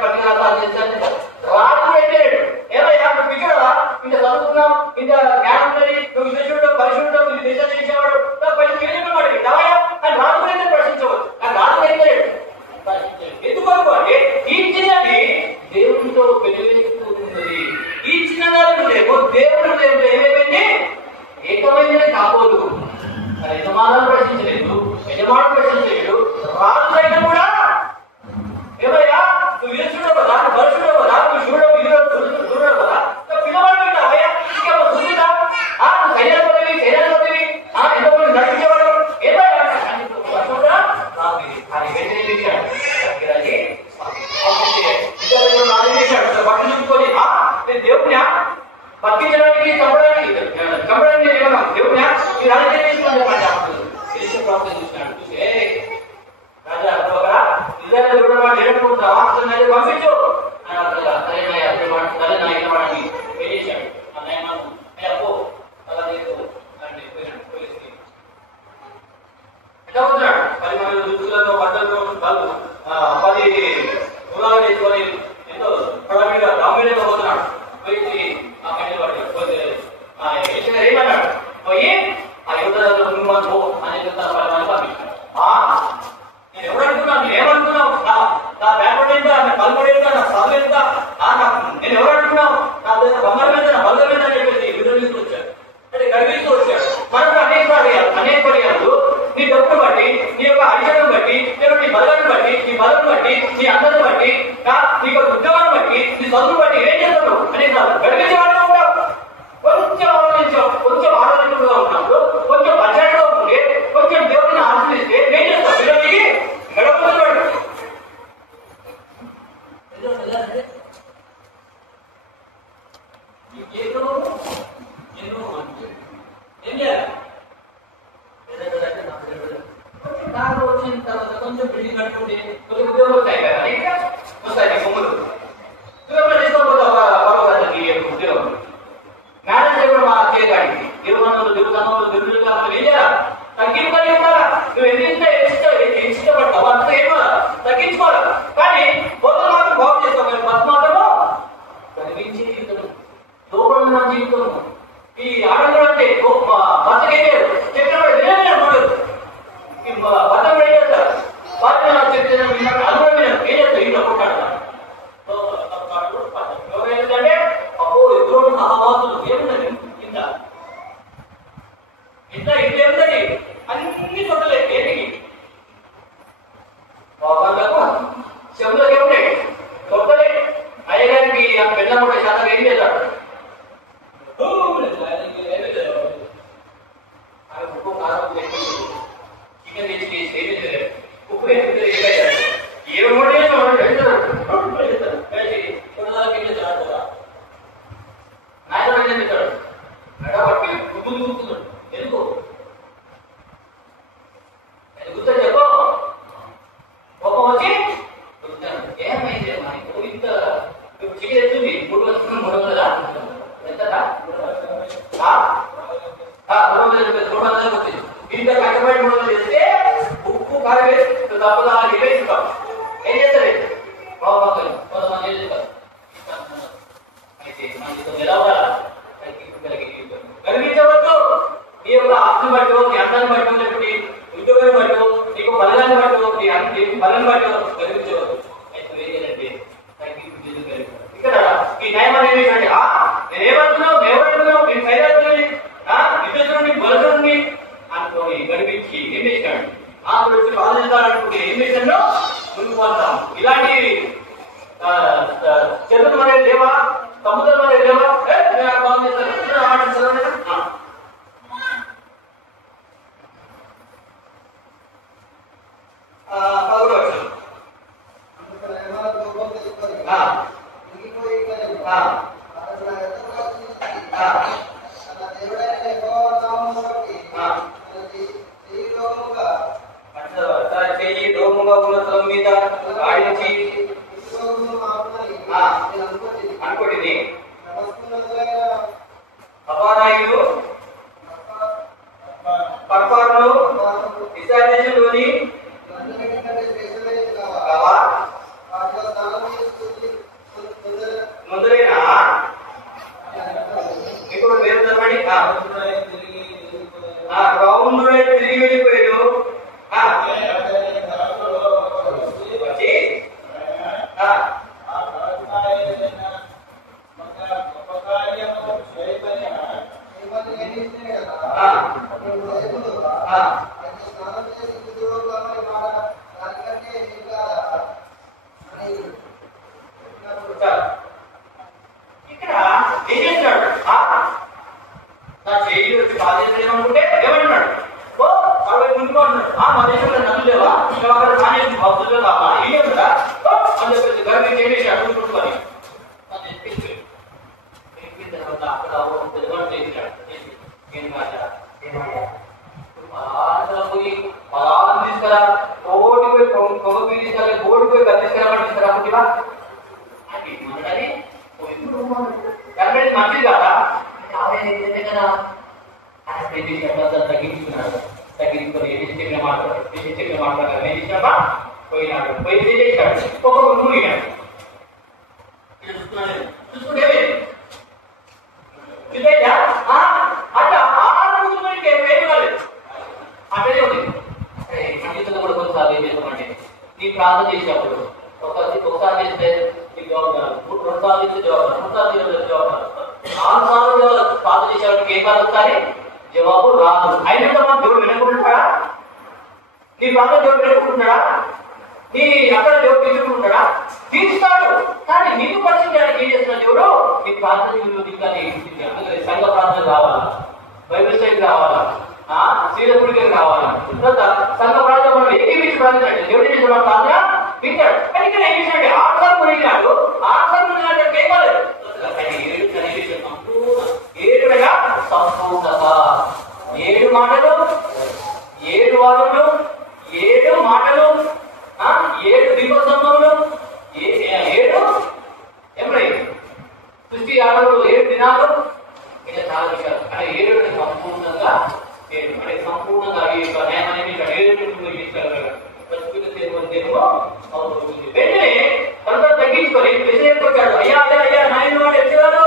పని రాజు అయిపోయాడు. ఏమయ్యా నువ్వు పిచ్చోడా, ఇంత చదువుకున్నావు, ఇంత జ్ఞానం ఉన్నది, నువ్వు విశేషుడు పరిశుద్ధం, నువ్వు దేశం చేసేవాడు, పైన తెలియకున్నాడు రావయా అని రాజు అయితే ప్రశ్నించవచ్చు. నాకు రాజు అయిపోయాడు. ఎందుకు అంటే ఈ చిన్నది దేవునితో వెలువెలుతున్నది. ఈ చిన్నదానికి లేవు దేవుడు ఏమైపోయింది ఏకమైనది కాపోదు. యజమానులు ప్రశ్నించలేదు, యజమానులు ప్రశ్నించలేదు, రాజు కూడా ఏమయ్యా నువ్వు వీరుడు కదా, నువ్వు పరుషుడు కదా, నువ్వు చూడడం కదా, పిల్లవాడు పెట్టావయ్యా చూసిదా నువ్వు కైలాసపతివి ఎంతమంది నడిపించేవాడు ఏమయ్యా అని వ్యతిరేకించాడు. బట్టలు చూసుకొని నేను దేవుడినా పట్టించడానికి చంపడానికి దేవుడినా ఈ రాజకీయ తెలిసిన ప్రాప్తం చూసినాడు. చూసే రాజా ఇద్దరు కూడా పంపించు వాడిని ఏం చేశాడు అప్పు అలా లేదు అని పోలీసుకి ఎట్లా పోతున్నాడు 10 మంది దుస్తులతో బట్టలతో 10 కులాలు తీసుకొని ఎంతో పడ మీద గంభీరంగా పోతున్నాడు. పోయి ఏమన్నాడు పోయి ఆ యువతలో పో అని 10 మంది పంపించాడు. నేను ఎవరు అనుకున్నాను, నేను ఏమనుకున్నావు, నా బ్యాక్వర్డ్ ఎంత, నా పల్పడి ఎంత, నా చదువు ఎంత, నేను ఎవరు అనుకున్నావు, నా బంగారం ఎంత, నా బలం ఎంత అని చెప్పేసి విధులు వచ్చాడు. అంటే గర్విస్తూ వచ్చాడు. మనకు అనేక పర్యాలు నీ డబ్బును బట్టి, నీ యొక్క అధికారం బట్టి, లేకపోతే నీ బలాన్ని బట్టి, నీ బలం బట్టి, నీ అందరిని బట్టి, నీ యొక్క ఉద్యోగాన్ని బట్టి, నీ చదువును బట్టి ఏం చేస్తున్నావు అనేక గర్వించేవాడుగా ఉంటావు. కొంచెం ఆలోచనగా ఉన్నప్పుడు, కొంచెం బడ్జెట్లో ఉంటే, కొంచెం దేవుడిని ఆశ్రయిస్తే ఏం చేస్తావు విరోధికి గడపడుతున్నాడు. ఏం చేయాలి వచ్చిన తర్వాత కొంచెం బిల్డింగ్ కట్టుకుంటే కొంచెం ఉద్యోగం వస్తాయి కదా, ఇంకా వస్తాయి కొమ్ములు ఉద్యోగంలో తీసుకోకపోతే ఉద్యోగం మేనేజర్ కూడా మా చేయడానికి తిరుమలలో తిరుగుతాను ఏం చేయాలి తగ్గించుకొని ఉండాలా. నువ్వు ఇష్టపడతావు అంతా ఏమో తగ్గించుకోవాలి. కానీ బొమ్మలు మాత్రం బాగు చేస్తావు, కానీ బస్ మాత్రము కనిపించే జీవితం, లోపల జీవితం. ఈ ఆనందం అంటే బతకైతే చెప్పిన బతం పెట్టేస్తారు. బాధ్యత చెప్తే అనుభవం ఏం చేస్తావు ఇంట్లో కొట్టాడు. ఏంటంటే అబ్బో ఎదురు సహవాసులు ఏముందండి ఇంత ఏముందండి అన్ని చోట్లే ఏంటికి చెవులకు ఏమున్నాయి చొట్టలే. అయ్యగారికి ఆ పెళ్ళ కూడా శాతం ఏం చేశాడు, ఉప్పు కారం చికెన్ తెచ్చి ఏమీ చేయలేదు, ఉప్పు ఏ మూడు నాయన ఏం చేశాడు నడబట్టి ఉప్పు చూస్తున్నాడు. ఎందుకు గుర్తు చెప్పు కోపం వచ్చి ఏమైంది ఇంత చికెన్ ఎత్తుంది 300 ఎంతదా 300 ఇంత కట్టబడి 300 చేస్తే ఉప్పు కారం తప్పదా ఇస్తాం. ఏం చేస్తారు బాగుంటుంది కొంతమంది ఏం చేస్తారు గర్వించవద్దు. నీ యొక్క ఆస్తిని బట్టు, నీ అందాన్ని బట్టు, లేకపోతే ఉద్యోగాన్ని బట్టు, నీకు బలాన్ని బట్టు, నీ బలం బట్టు గర్వించవద్దు. ఏంటంటే ఇక్కడ ఈ న్యాయం అనేది ఏంటంటే నేనేమనుకున్నావు, నేను సైరాన్ని విద్యుత్తుని బలసుని అనుకోని గర్వించి ఏం చేశాడు గురించి ఆలోచించాలనుకుంటే ఏం చేశాడో ముందుకు వస్తాం. ఇలాంటి చదువు అనేది లేవా, సముద్రం అనేది లేవా, రౌండ్ తిరిగి వెళ్ళిపోయాడు. ఇక్కడ ఏం చేస్తున్నాడు? నా చేయి వచ్చి బాధ్యతలేమనుకుంటే ఏమంటున్నాడు? ఓ అరవై ముందుకు అంటున్నాడు. మా దేశంలో నదులు లేవా? అక్కడ సానేసి భక్తులు కావా? ఏమిటా అని చెప్పేసి గర్భి చేసి అడుగు చూసుకొని తర్వాత అక్కడ పెద్దవాడు చేశాడు. పోయి పదార్థం తీసుకురా, ఓడిపోయి పొగ తీసుకురా, ఓడిపోయి తీసుకురాబడి తీసుకురా అది మనని మంచిది కాదా? కదా తగ్గించుకున్నాడు. తగ్గించుకొని డిస్ట్రిక్ట్ మాట్లాడారు. ఏం చేసినామా పోయినాడు. పోయి ఏం చేశాడు? ఒక్కొక్క మూడినాడు. చూసుకుంటే అట్లా ఏమి కాలేదు. అక్కడే ఉంది. ఖచ్చితంగా కూడా కొన్నిసార్లు ఏం చేస్తామంటే నీ ప్రార్థన చేసినప్పుడు ఒకసారి చేస్తే నీకు జవాబు కాదు, 2 సార్లు చేస్తే జవాబు కాదు, 3 సార్లు చేస్తే జవాబు కాదు, 4 సార్లు ప్రార్థన చేసేవాడికి ఏం కాదు, ఒకసారి జవాబు రాదు. అయినంత మనం దేవుడు వినకుంటున్నాడా? నీ ప్రార్థన దేవుడు వినకుంటున్నాడా? నీ అక్కడ దేవుడు తీసుకుంటున్నాడా? తీరుస్తాడు. కానీ నీకు పరిశీలించడానికి ఏం చేస్తున్నా దేవుడు? నీ ప్రార్థన సంఘ ప్రార్థన కావాలా, బైబిల్ స్టైల్ కావాలా, శ్రీలపుడికి కావాలా, తర్వాత సంఘ ప్రార్థన మనం ఏకీపించి ప్రార్థించండి. దేవుడి నుంచి మన ప్రార్థన వింటాడు. కానీ ఇక్కడ ఏం చేశాడు? 6 సార్లు మునిగినాడు. 6 సార్లు మునిగినాడు ఏం కాలేదు. 7 సంపూర్ణత. 7 మాటలు, 7 వారులు, 7 మాటలు, 7 దీపోత్సవములు, 7 సృష్టి 7 దినాలు. ఇంకా చాలా విషయాలు. అంటే 7 సంపూర్ణంగా 7 అంటే సంపూర్ణంగా వెంటనే తనతో తగ్గించుకొని విషయానికి అయ్యా అయ్యా అయ్యా నాయన వాడు ఎత్తుగాడు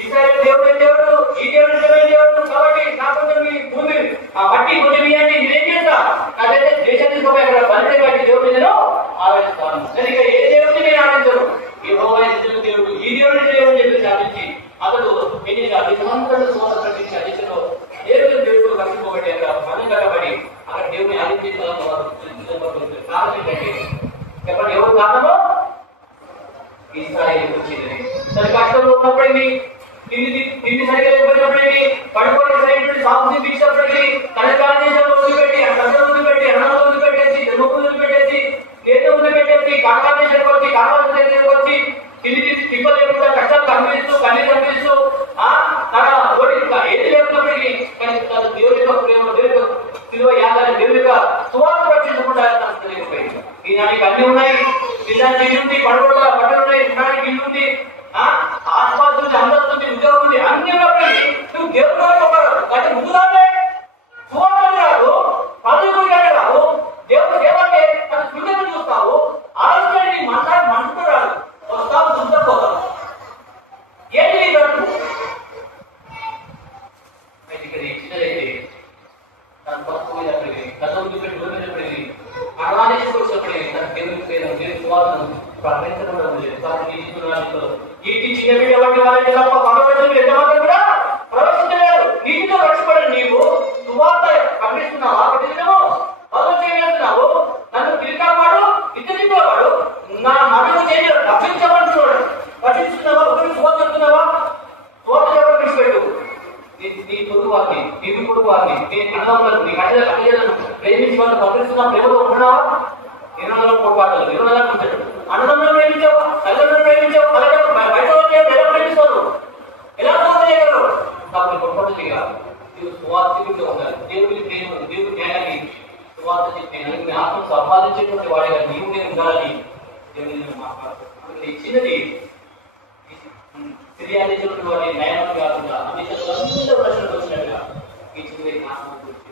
ఇస్రాయేలు దేవుడు దేవుడు, ఈ దేవుడు దేవుడు కాబట్టి నా కొంచెం మీ భూమి బట్టి కొంచెం ఇవ్వండి, నేనేం చేస్తా? నాకైతే దేశం తీసుకోపోయి అక్కడ బలితే బట్టి దేవుడు నేను ఆలోచిస్తాను. నేను ఇక ఏ దేవుడిని నేను ఆలోచించను. ఈ దేవుడు ఈ దేవుడి దేవుడు చెప్పి సాధించి అతడు ఎన్ని అభిమంతుడు సోదరు ప్రకటించి అధికంలో దేవుడు దేవుడు కలిసిపోబట్టి మనం కట్టబడి అక్కడ దేవుడిని ఆలోచించడం చెప్పండి. ఎవరు కారణమో? ఇస్రాయేలు వచ్చింది. సరే కష్టంలో ఉన్నప్పుడేమి, తిండి సరిగ్గా లేకపోయినప్పుడేమి, పడుకోవడం సరైనటువంటి సాగు తీపించినప్పటికీ కనకాల దేశంలో వదిలిపెట్టి కష్టం వదిలిపెట్టి అన్నం వదిలిపెట్టేసి జన్మ వదిలిపెట్టేసి నేత వదిలిపెట్టేసి కాకాల దేశానికి వచ్చి కాకాల దేశానికి వచ్చి తిండి తీసి తిప్ప లేకుండా కష్టాలు కనిపిస్తూ కన్నీరు కనిపిస్తూ తన తోటి ఏది లేకున్నప్పటికీ కానీ తన దేవుడి యొక్క ప్రేమ, దేవుడి విలువ యాదాన్ని, దేవుడి యొక్క సువార్త రక్షించకుండా తనకు తెలియకపోయింది. ఈనాటికి అన్ని ఉన్నాయి, తినడానికి ఇల్లు ఉంది, పడుకోవడం బట్టలు ఉన్నాయి, తినడానికి ఇల్లు ఉంది, ఆస్పాస్ ఉంది, అందరూ ఉంది, ఉద్యోగం ఉంది, అన్ని ఉన్నప్పటికీ నువ్వు దేవుడు అంటే ముందు రాలే, సువార్త రాదు, పదవి రాదు, దేవుడు దేవంటే తన సూర్యుని చూస్తావు, ఆలోచన మనసుతో రాదు, వస్తావు చూసపోతావు. ఏంటి నీ గడుపు? ఇక్కడ ఇచ్చినదైతే తన పసుపు పోయినప్పటికీ కథ వదిలిపెట్టి వదిలిపెట్టినప్పటికీ అడవాన్ని తీసుకొచ్చినప్పటికీ తన దేవుడి సువార్తను ప్రకటించడం లేదు. నీటి చిన్న బిడ్డ వంటి వాళ్ళని తప్ప పరలోకంలో ఎంతమంది కూడా ప్రవేశించలేరు. నీటితో రక్షపడి నీవు సువార్త ప్రకటిస్తున్నావా? ప్రకటించము పదవి చేయవేస్తున్నావు. నన్ను తిరిగావాడు ఇద్దరివాడు నా మనకు చేసి రక్షించబడుతున్నాడు. రక్షిస్తున్నావా? ఒకరికి సువార్త చెప్తున్నావా? సువార్త చెప్పడం విడిచిపెట్టు. నీ పొరుగు వారిని, నీటి పొరుగు వారిని, నీ అన్నదమ్ములను, నీ అన్నదమ్ములను ప్రేమించి వాళ్ళు ప్రకటిస్తున్న ప్రేమలో ఉంటున్నావా? 200 కోట్పాటలు 200 ఉంచాడు. అన్నదమ్ములను ప్రేమించావు, తల్లిదండ్రులను ప్రేమించావు, బయట ఎలా ప్రేమిస్తారు? ఎలా పోతే చేయగలరు? కాబట్టి పొరపాటు చేయాలి. దేవుడు సువార్తికుడిగా ఉండాలి. దేవుడి ప్రేమ, దేవుడి జ్ఞానాన్ని సువార్త చెప్పి ఆత్మ సంపాదించేటువంటి వాడిగా నీవు నేను ఉండాలని దేవుడి మాట్లాడుతుంది. ఇచ్చినది ఫిర్యాదు వారి న్యాయం కాకుండా అందరూ ప్రశ్నలు వచ్చినట్టుగా ఇచ్చింది ఆత్మ గురించి.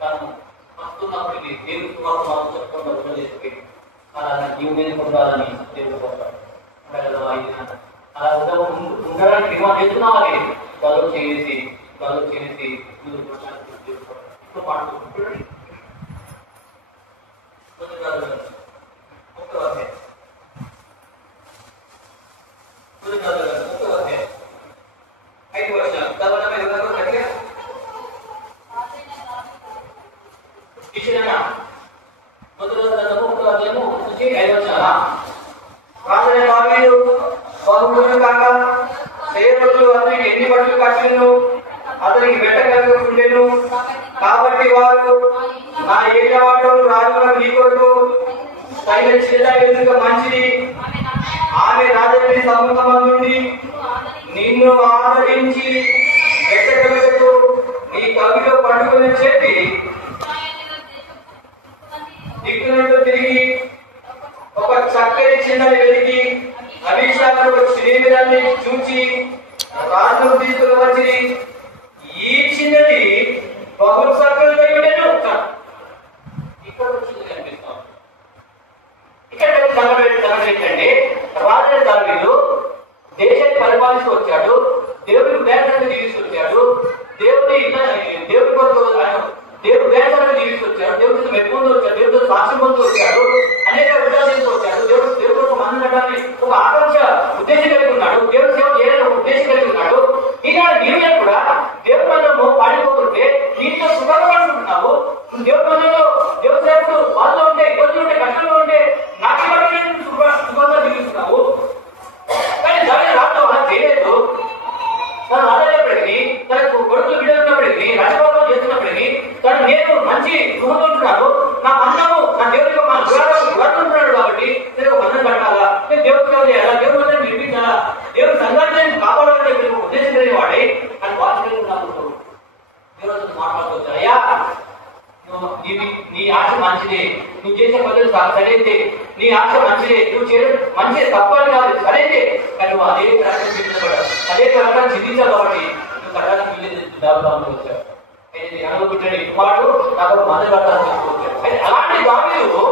కారణం వస్తున్నప్పటికీ దేవుడి సువార్త మనం చెప్పుకుంటూ చేసిపోయి అలా నీవు నేను పొందాలని దేవుడు కోరుతాడు. అలా ఉండడానికి డిమాండ్ చేస్తున్నాం. అది గలు చేసి పాడుకుంటున్నాడు. ఎన్ని బట్టలు కట్టిను అతనికి వెంట కలిగి కాబట్టి వారు నా ఏటవాడు రాజులకు నీ కొరకు తగిన చిన్న ఎదురుగా మంచిది ఆమె రాజధాని సముఖమందుండి నిన్ను ఆదరించి వెంటకలుగుతూ నీ కవిలో పండుకొని చెప్పి దిక్కునట్టు తిరిగి ఒక చక్కని చిన్నది వెలిగి అభిషాకు శ్రీవిధాన్ని చూచి రాజును తీసుకుని వచ్చి ఈ చిన్నది బహు చక్కగా ఉండేను. ఇక్కడ వచ్చింది కనిపిస్తాం. ఇక్కడ సంఘటన ఏంటంటే రాజు దావీదు దేశాన్ని పరిపాలిస్తూ వచ్చాడు, దేవుడికి వేదాన్ని జీవిస్తూ వచ్చాడు, దేవుడి కొరకు దేవుడు వేదాన్ని జీవిస్తూ వచ్చాడు, దేవుడితో మెప్పుకుంటూ వచ్చాడు, దేవుడితో సాక్ష్యం పొందుతూ వచ్చాడు, అనేక విధాలు చేస్తూ వచ్చాడు. దేవుడి కోసం అందడానికి ఒక ఆకాంక్ష ఉద్దేశం కలిగి ఉన్నాడు, దేవుడి సేవ చేయాలని ఒక ఉద్దేశం కలిగి ఉన్నాడు. ఈనాడు నీవు కూడా దేవుడి మందిరము పాడిపోతుంటే నీతో సుఖంగా పడుకుంటున్నావు. దేవుడి మందిరంలో దేవుడి సేవకుడు బాధలో ఉంటే, ఇబ్బందులు ఉంటే, కష్టంలో ఉంటే నాకు సుఖంగా జీవిస్తున్నావు. కానీ దాని రాష్ట్రం అలా చేయలేదు. తను రాజైనప్పటికీ, తనకు కొడుకులు బిడ్డలున్నప్పటికీ, రాజభావం చేస్తున్నప్పటికీ తను నేను మంచి గృహంలో ఉంటున్నాను, నా మందము నా దేవుడి ఉంటున్నాడు కాబట్టి నేను ఒక మందం కట్టాలా, నేను దేవుడి సేవ చేయాలా, దేవుడి మందిని నిర్మించాలా, దేవుడి సంఘాన్ని కాపాడాలంటే మీరు ఉద్దేశం లేని వాడే అని బాధ్యతలు దేవుడు మాట్లాడుకోవచ్చు. అయ్యా నీ ఆశ మంచిదే, నువ్వు చేసే పద్ధతి సరైనదే, నీ ఆశ మంచిదే, నువ్వు చేయడం మంచిదే, తప్పని కాదు, సరైనదే. కానీ నువ్వు అదే ప్రకారం చింతించబడ్డావు, అదే ప్రకారం చింతించావు కాబట్టి నువ్వు కట్టడానికి వీళ్ళేది దాదాపు వచ్చావు. అనుకుంటే వాడు నాకు మంది పట్టాలని చెప్పుకోవచ్చు. అయితే అలాంటి దావీదు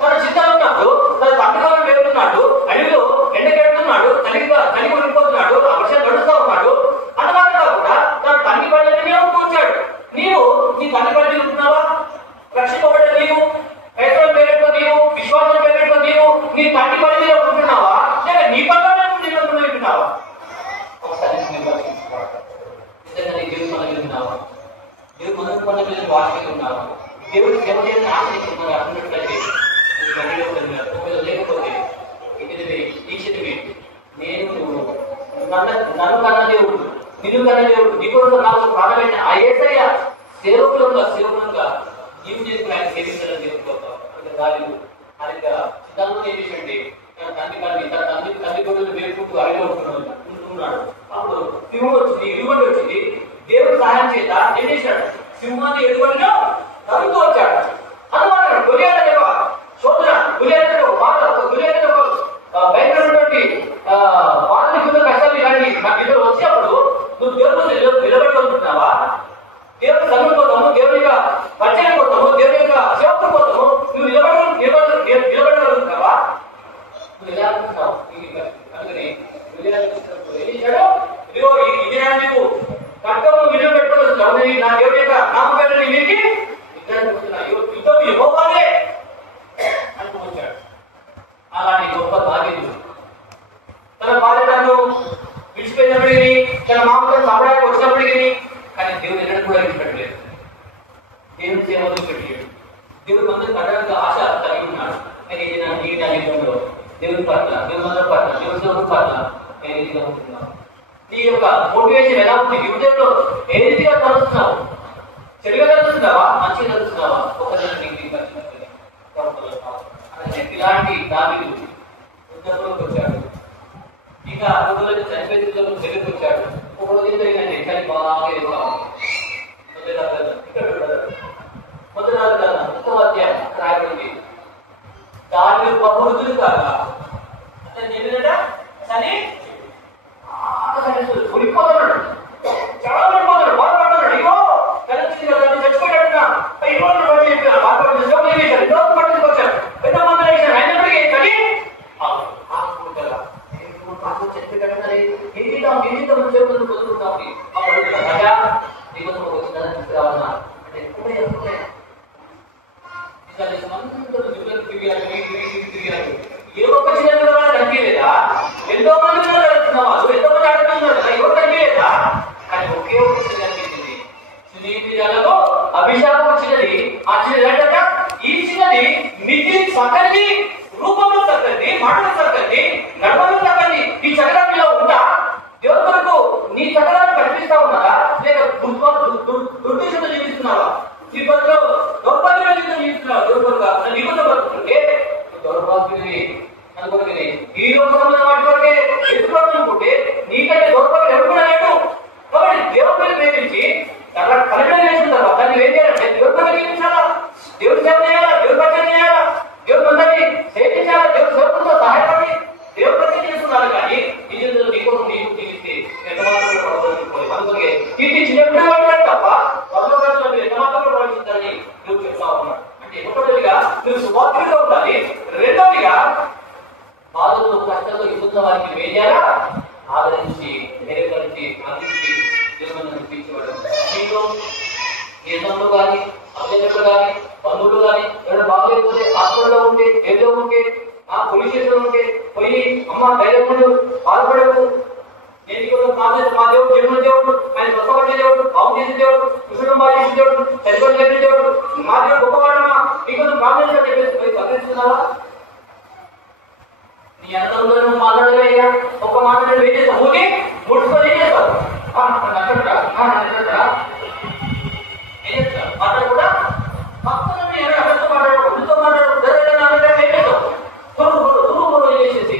తన చిత్తాలు ఉన్నాడు, తన తండ్రిలో వెళ్తున్నాడు, అడవిలో ఎండకెడుతున్నాడు, తల్లి ఉండిపోతున్నాడు, ఆ వర్షం గడుస్తూ ఉన్నాడు. అన్నమాట కాకుండా తన తండ్రి పల్లెనే వచ్చాడు. నీవు నీ తండ్రి పల్లె ఉంటున్నావా? రక్షింపబడ్డ నీవు, క్రైస్తవం పేరెంట్లో నీవు, విశ్వాసం పేరెంట్లో నీవు నీ తండ్రి పల్లెలో ఉంటున్నావా, లేక నీ పల్లె ఉంటున్నావా? ఒకసారి నిజంగా నీ దేవుడు మన మీద ఉన్నావా? దేవుడు మన పల్లె వాసన ఉన్నావా? దేవుడు సేవ చేసిన ఆశిస్తున్నారు అన్నట్లయితే లేకపోతే దీక్షితమే నేను నన్ను కన్న దేవుడు, నిన్ను కన్న దేవుడు, నీకు నాకు ప్రాణమైన ఆ యేసయ్య సేవకులుగా నీవు చేసి ఆయన సేవించడం నేర్చుకోతాం. ఇక్కడ దాని ఆయన సిద్ధాంతం ఏం చేసండి, తన తండ్రి కొడుకులు వేరుకుంటూ అడిగి ఉంటున్నాడు. అప్పుడు సింహం వచ్చింది, ఎలుగుబంటి వచ్చింది. దేవుడు సహాయం చేత ఏం చేశాడు? సింహాన్ని ఎలుగుబంటిలో తరుగుతూ వచ్చాడు. అనుమానం గొలియాత శోధన, గులేత భయంకరమైనటువంటి బాధలు కష్టాలు ఇలాంటి నాకు ఇద్దరు వచ్చినప్పుడు నువ్వు దేవుడు నిలబెట్టుకుంటున్నావా? దేవుడు సన్నుల కోసము, దేవుని యొక్క పరిచయం కోసము, దేవుని యొక్క సేవకుల కోసము నువ్వు నిలబెట్టగలుగుతున్నావా? నువ్వు ఎలా అనుకుంటున్నావు? అందుకని ఇదిగో ఈ దినానికి కట్టము విలువ పెట్టుకోవచ్చు. నా దేవుడి యొక్క నామకాన్ని వీరికి యుద్ధం యెహోవాదే అనుకుంటాడు. అలాంటి గొప్ప దావీదు తన బాధ్యతను విడిచిపోయినప్పటికీ, తన మామూలు సభడానికి వచ్చినప్పటికీ, కానీ దేవుడు ఎక్కడ కూడా విడిచిపెట్టలేదు. దేవుడు సేవ పెట్టలేదు. దేవుడు మందిని కట్టడానికి ఆశ కలిగి ఉన్నాడు. నేను ఇది నా జీవితంలో దేవుని పట్ల, దేవుని మందిరం పట్ల, దేవుని సేవ పట్ల ఏ రీతిగా ఉంటున్నావు? నీ యొక్క మోటివేషన్ ఎలా ఉంది? యువతలో ఏ రీతిగా తలుస్తున్నావు? చెడుగా తలుస్తున్నావా, మంచిగా తలుస్తున్నావా? ఒకసారి ఇలాంటి దావీదు ఉద్యోగంలోకి వచ్చాడు. ఇంకా రోజులైతే చనిపోయి దగ్గరికి వచ్చాడు. ఒక రోజు ఏం జరిగిందంటే చలి బాగా మొదటి రాయబడింది. దావీదు బహురుదులు కాక అంటే ఏమిటంటే చలి ఉడిపోతున్నాడు, చాలా పడిపోతున్నాడు, బాధపడుతున్నాడు. అయ్యో చచ్చిపోయినట్టుగా బాధపడుతుంది. వచ్చాడు పెద్ద మంది అయినప్పటికీ చలి నీ జీవితం చేతులను పొందుకుంటాం. అప్పుడు రాజా నీకోసం ఒక చిన్న తీసుకురావాలన్నా అంటే ఎప్పుడే తిరిగారు. ఏ ఒక్క చిన్న కనిపించలేదా? ఎంతో మంది వాళ్ళు ఎంతో మంది ఆడుతున్నారు కదా, ఎవరు కనిపించలేదా? కానీ ఒకే ఒక చిన్న కనిపించింది. సునీతిలో అభిషేకం వచ్చినది. ఆ చిన్న ఈ చిన్నది మితి చక్కని, రూపంలో చక్కని, మాటలు చక్కని, నడవలు చక్కని ఈ చక్రాల్లో ఉంటా దేవుడి కొరకు నీ చక్రాన్ని కనిపిస్తా ఉన్నారా? లేక దుర్దేశంతో జీవిస్తున్నావా? నీ పనిలో దౌర్భాగ్యంగా జీవిస్తున్నావా? దేవుడుగా నీకుతో పడుతుంటే దౌర్భాగ్యుని అనుకుంటుంది. ఈ రోజు వాటి వరకే ఎదుర్కోవాలనుకుంటే నీకంటే దౌర్భాగ్యం ఎవరు కూడా లేడు. కాబట్టి దేవుడిని ప్రేమించి కలెక్టర్ చేసిన తర్వాత నువ్వు ఏం చేయాలంటే దేవుడి పని జీవించాలా, దేవుడి సేవ చేయాలా, దేవుడి పని చేయాలా, దేవుడు అందరినీ సేవించాలా, దేవుడు సేవకులతో సహాయపడి దేవుడు పని చేస్తున్నారు. కానీ ఈ జీవితంలో నీకోసం నీకు జీవిస్తే అందుకే ఇది చిన్నప్పుడు వాడు తప్ప వంద రోజులు ఎంత మాత్రం ప్రవహించాలని నువ్వు చెప్తా ఉన్నాడు. అంటే ఒకటోదిగా నువ్వు సువార్తగా ఉండాలి. రెండోదిగా బాధలు కష్టంలో ఇస్తున్న వారికి వేయాలా, ఆదరించి నెరవేరించి అందించి జీవనాన్ని తీర్చివ్వడం. మీకు దేశంలో కానీ అభ్యర్థులు కానీ బంధువులు కానీ ఎవరైనా బాగలేకపోతే హాస్పిటల్లో ఉంటే, ఏదో ఉంటే, పోలీస్ స్టేషన్లో ఉంటే పోయి అమ్మ ధైర్యముడు బాధపడకు, నేను మా దేవుడు జీవన దేవుడు, ఆయన స్వస్థపరిచే దేవుడు, బాగు చేసే దేవుడు, కుటుంబం బాగా చేసే దేవుడు, చనిపోయిన చేసే దేవుడు, మా దేవుడు గొప్పవాడమా, నీకు ప్రార్థన చెప్పేసి పక్కనిస్తున్నావా? నీ అనంతంలో నువ్వు మాట్లాడలేయ్యా, ఒక్క మాట్లాడే ఏం చేస్తావు? ఊరికి ముడుచుకొని ఏం చేస్తావు? ఏం చేస్తావు? మాట్లాడకుండా పక్కన అక్కడితో మాట్లాడు, ఒళ్ళతో మాట్లాడు, ఏం చేస్తావు? తురుగు చేసేసి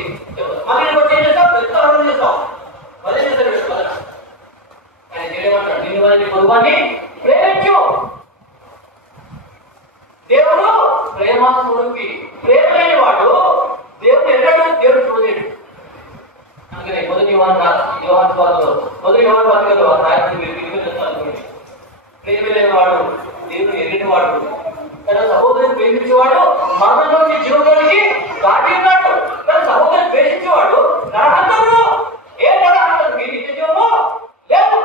మళ్ళీ ఏం చేస్తావు? పెద్ద ఆలోచన చేస్తావు. అదే చేస్తాడు. ఆయన చేయమంటాడు, నిన్ను వారి కుటుంబాన్ని ప్రేమించు. దేవుడు ప్రేమ స్వరూపి. ప్రేమ లేని వాడు దేవుడు ఎన్నడూ దేవుడు చూడలేడు. అందుకనే మొదటి యోహాను పత్రికలో ప్రేమ లేని వాడు దేవుడు ఎన్నిటి వాడు, తన సహోదరుని ప్రేమించేవాడు మరణంలోని జీవంలోనికి దాటి ఉన్నాడు. తన సహోదరుని ద్వేషించేవాడు నరహంతకుడు. ఏ నరహంతకుడికి నిత్య జీవము లేదు.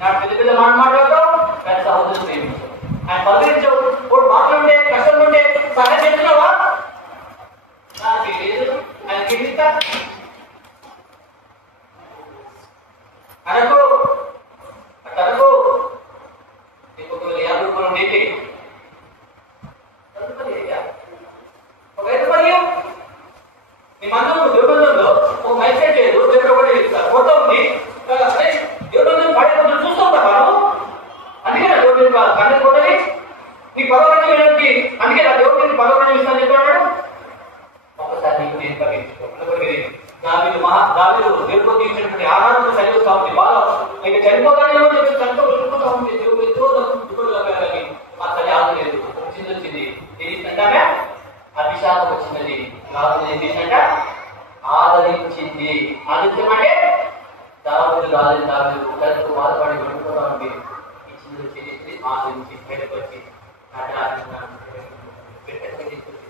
నాకు పెద్ద పెద్ద మాట్లాడతావు, కానీ సహోదరుని ప్రేమించావు, ఆయన పలకరించావు, ఇప్పుడు మాట్లాడే కష్టం ఉంటే సహాయం చేస్తున్నావా? నాకు లేదు, ఆయనకి ఇస్తా అనకు అట్టనకు. నీకు 50 రూపాయలు ఉండేది ఒక 5 రూపాయలు నీ మందంలో దేవుడంలో ఒక మైసెట్ లేదు, దేవుడు ఒకటి ఇస్తారు ఫోటో ఉంది. దేవుడు పడే కొంచెం చూస్తూ ఉంటావా నువ్వు? అందుకే నా దేవుడు కన్నది కొట్టది నీ పదవరాన్ని వెళ్ళడానికి. అందుకే నా దేవుడు నీ పదవరాన్ని ఇస్తాను చెప్పాడు. ఒకసారి నీకు నేను పట్టించుకోండి. దావిదు దేవుడు తీర్చినటువంటి ఆహారం చదివిస్తా ఉంది. బాగా ఇక చనిపోతానే చెప్పి చనిపోతా ఉంది. దేవుడు ఎంతో దుఃఖాలని ఆ తల్లి ఆగలేదు. వచ్చింది ఏంటంటే అభిషేకం వచ్చినది. రాజు ఏం చేసినట్ట ఆదరించింది. ఆదరించమంటే దావిదు తనకు బాధపడి పడిపోతా ఉంది. ఇచ్చింది వచ్చేసి ఆదరించి బయటకు వచ్చి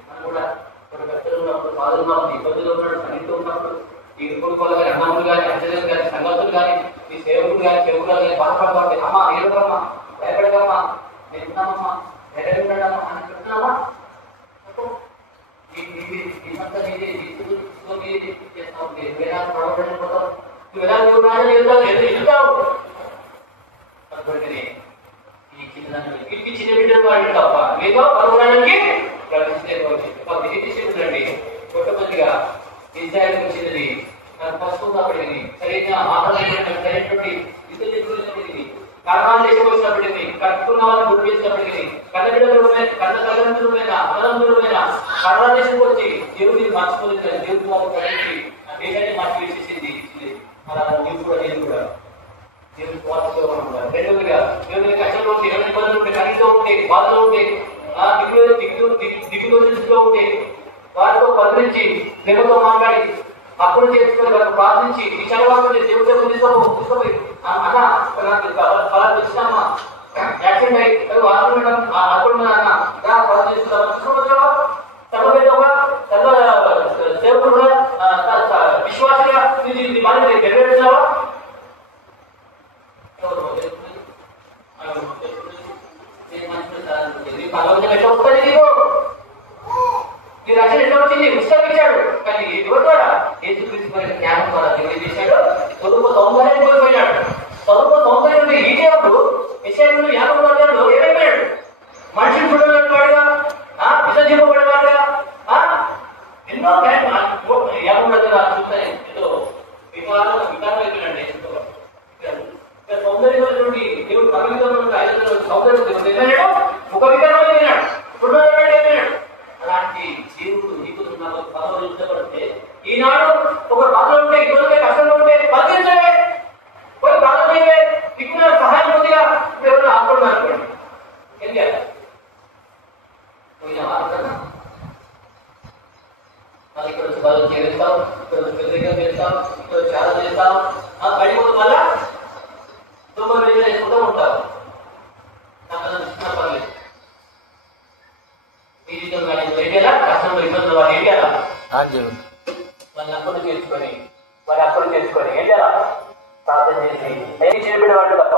మనం కూడా కొన్ని కష్టలు ఉన్నప్పుడు, బాధలు ఉన్నప్పుడు, ఇబ్బందులు ఉన్నప్పుడు, పనితో ఉన్నప్పుడు ఈ కుటుంబాలు కానీ, అన్నములు కానీ, అర్చనలు కానీ, సంగతులు కానీ, ఈ సేవకులు కానీ, చెవులు కానీ బాధపడతా ఉంటే అమ్మా ఏడుకమ్మా, భయపడకమ్మా, నేనున్నామమ్మా, ఎడమ్మా అని చెప్తున్నామా? చేస్తా ఉంటే వేలా పడవడిపోతావు. నువ్వు ఎలా ఎదుగుతావు. అందుకని ఈ చిన్న బిడ్డలు వాడి తప్ప మీతో పర్వడానికి ప్రవేశించండి. కొట్టకొద్దిగా ఇజ్రాయెల్ వచ్చినది పసుపు కాబట్టింది, సరైన ఆహారం సరైనటువంటి ఇతరులు కర్మాలు చేసుకోవాల్సినప్పటికీ, కట్టుకున్న వాళ్ళని గుర్తు చేసినప్పటికీ, కన్నతల్లిదండ్రులమైన అన్నదండ్రులమైన కర్మ దేశంకి వచ్చి దేవుడిని మార్చుకోలేదు. దేవుడి వాళ్ళు కలిసి ఆ దేశాన్ని మార్చి వేసేసింది. అలా నీవు కూడా నేను కూడా దేవుడికి వార్తలో ఉంటాను. రెండవదిగా దేవుడికి కష్టంలో ఉంటే, ఎవరి ఇబ్బందులు ఉంటే, కనీసం ఉంటే, బాధలో ఉంటే, దిగులో ఉంటే వారితో పదిలించి ప్రేమతో మాట్లాడి అప్పుడు చేసుకుని వాళ్ళకు ప్రార్థించి ఈ చదవాలి దేవుడు తీసుకోపోయి అన్న ఫలా తెచ్చినామా యాక్సిడెంట్ అయ్యి అప్పుడు అన్న ప్రార్థిస్తున్నావా సేవకుడు విశ్వాసగా నీ బాధ్యత నెరవేరుతున్నావా? ఎట్లా వస్తుంది నీకు? నీ రక్షణ ఎట్లా వచ్చింది? పుస్తకం ఇచ్చాడు, కానీ ఎవరి ద్వారా? యేసుక్రీస్తు జ్ఞానం ద్వారా దేవుడు ఏం చేశాడు? స్వరూప సౌందర్యాన్ని కోల్పోయాడు. స్వరూప సౌందర్యం ఉంటే ఈ దేవుడు విషయంలో 50 వర్గాల్లో ఏమైపోయాడు? మనిషిని చూడలేని వాడుగా, విసర్జింపబడేవాడుగా, ఎన్నో 50 వర్గాలు చూస్తాయి. ఎంతో వికారం అయిపోయినండి. సౌందర్యమైనటువంటి దేవుడు ప్రపంచంలో 5 సౌందర్యం దేవుడు ఏమైనాడు? ముఖ వికారం అయిపోయినాడు, చూడలేని అయిపోయినాడు. అలాంటి దేవుడు నీకు పదవులు ఇష్టపడితే ఈనాడు ఒక బాధలో ఉంటే, ఇబ్బంది కష్టంలో ఉంటే పలికించలే, పోయి బాధపడే దిక్కున సహాయం కొద్దిగా ఎవరైనా ఆడుకున్నారు అనుకోండి, ఏం చేయాలి? ఇక్కడ వచ్చి బాధ చేస్తాం, ఇక్కడ వచ్చి పెద్దగా చేస్తాం, ఇక్కడ చాలా చేస్తాం, బయటకు వల్ల దుర్మర్వేజన వేసుకుంటూ ఉంటారు. నాకు ఇష్టం పర్లేదు. ఈ జీవితంలో ఏం చేయాలా? కష్టంలో ఇబ్బందులు వాళ్ళు ఏం చేయాలా? వాళ్ళని అప్పుడు చేర్చుకొని ఏం చేయాలా? ప్రార్థన చేసి ఏమి చేయబడి వాళ్ళు తప్ప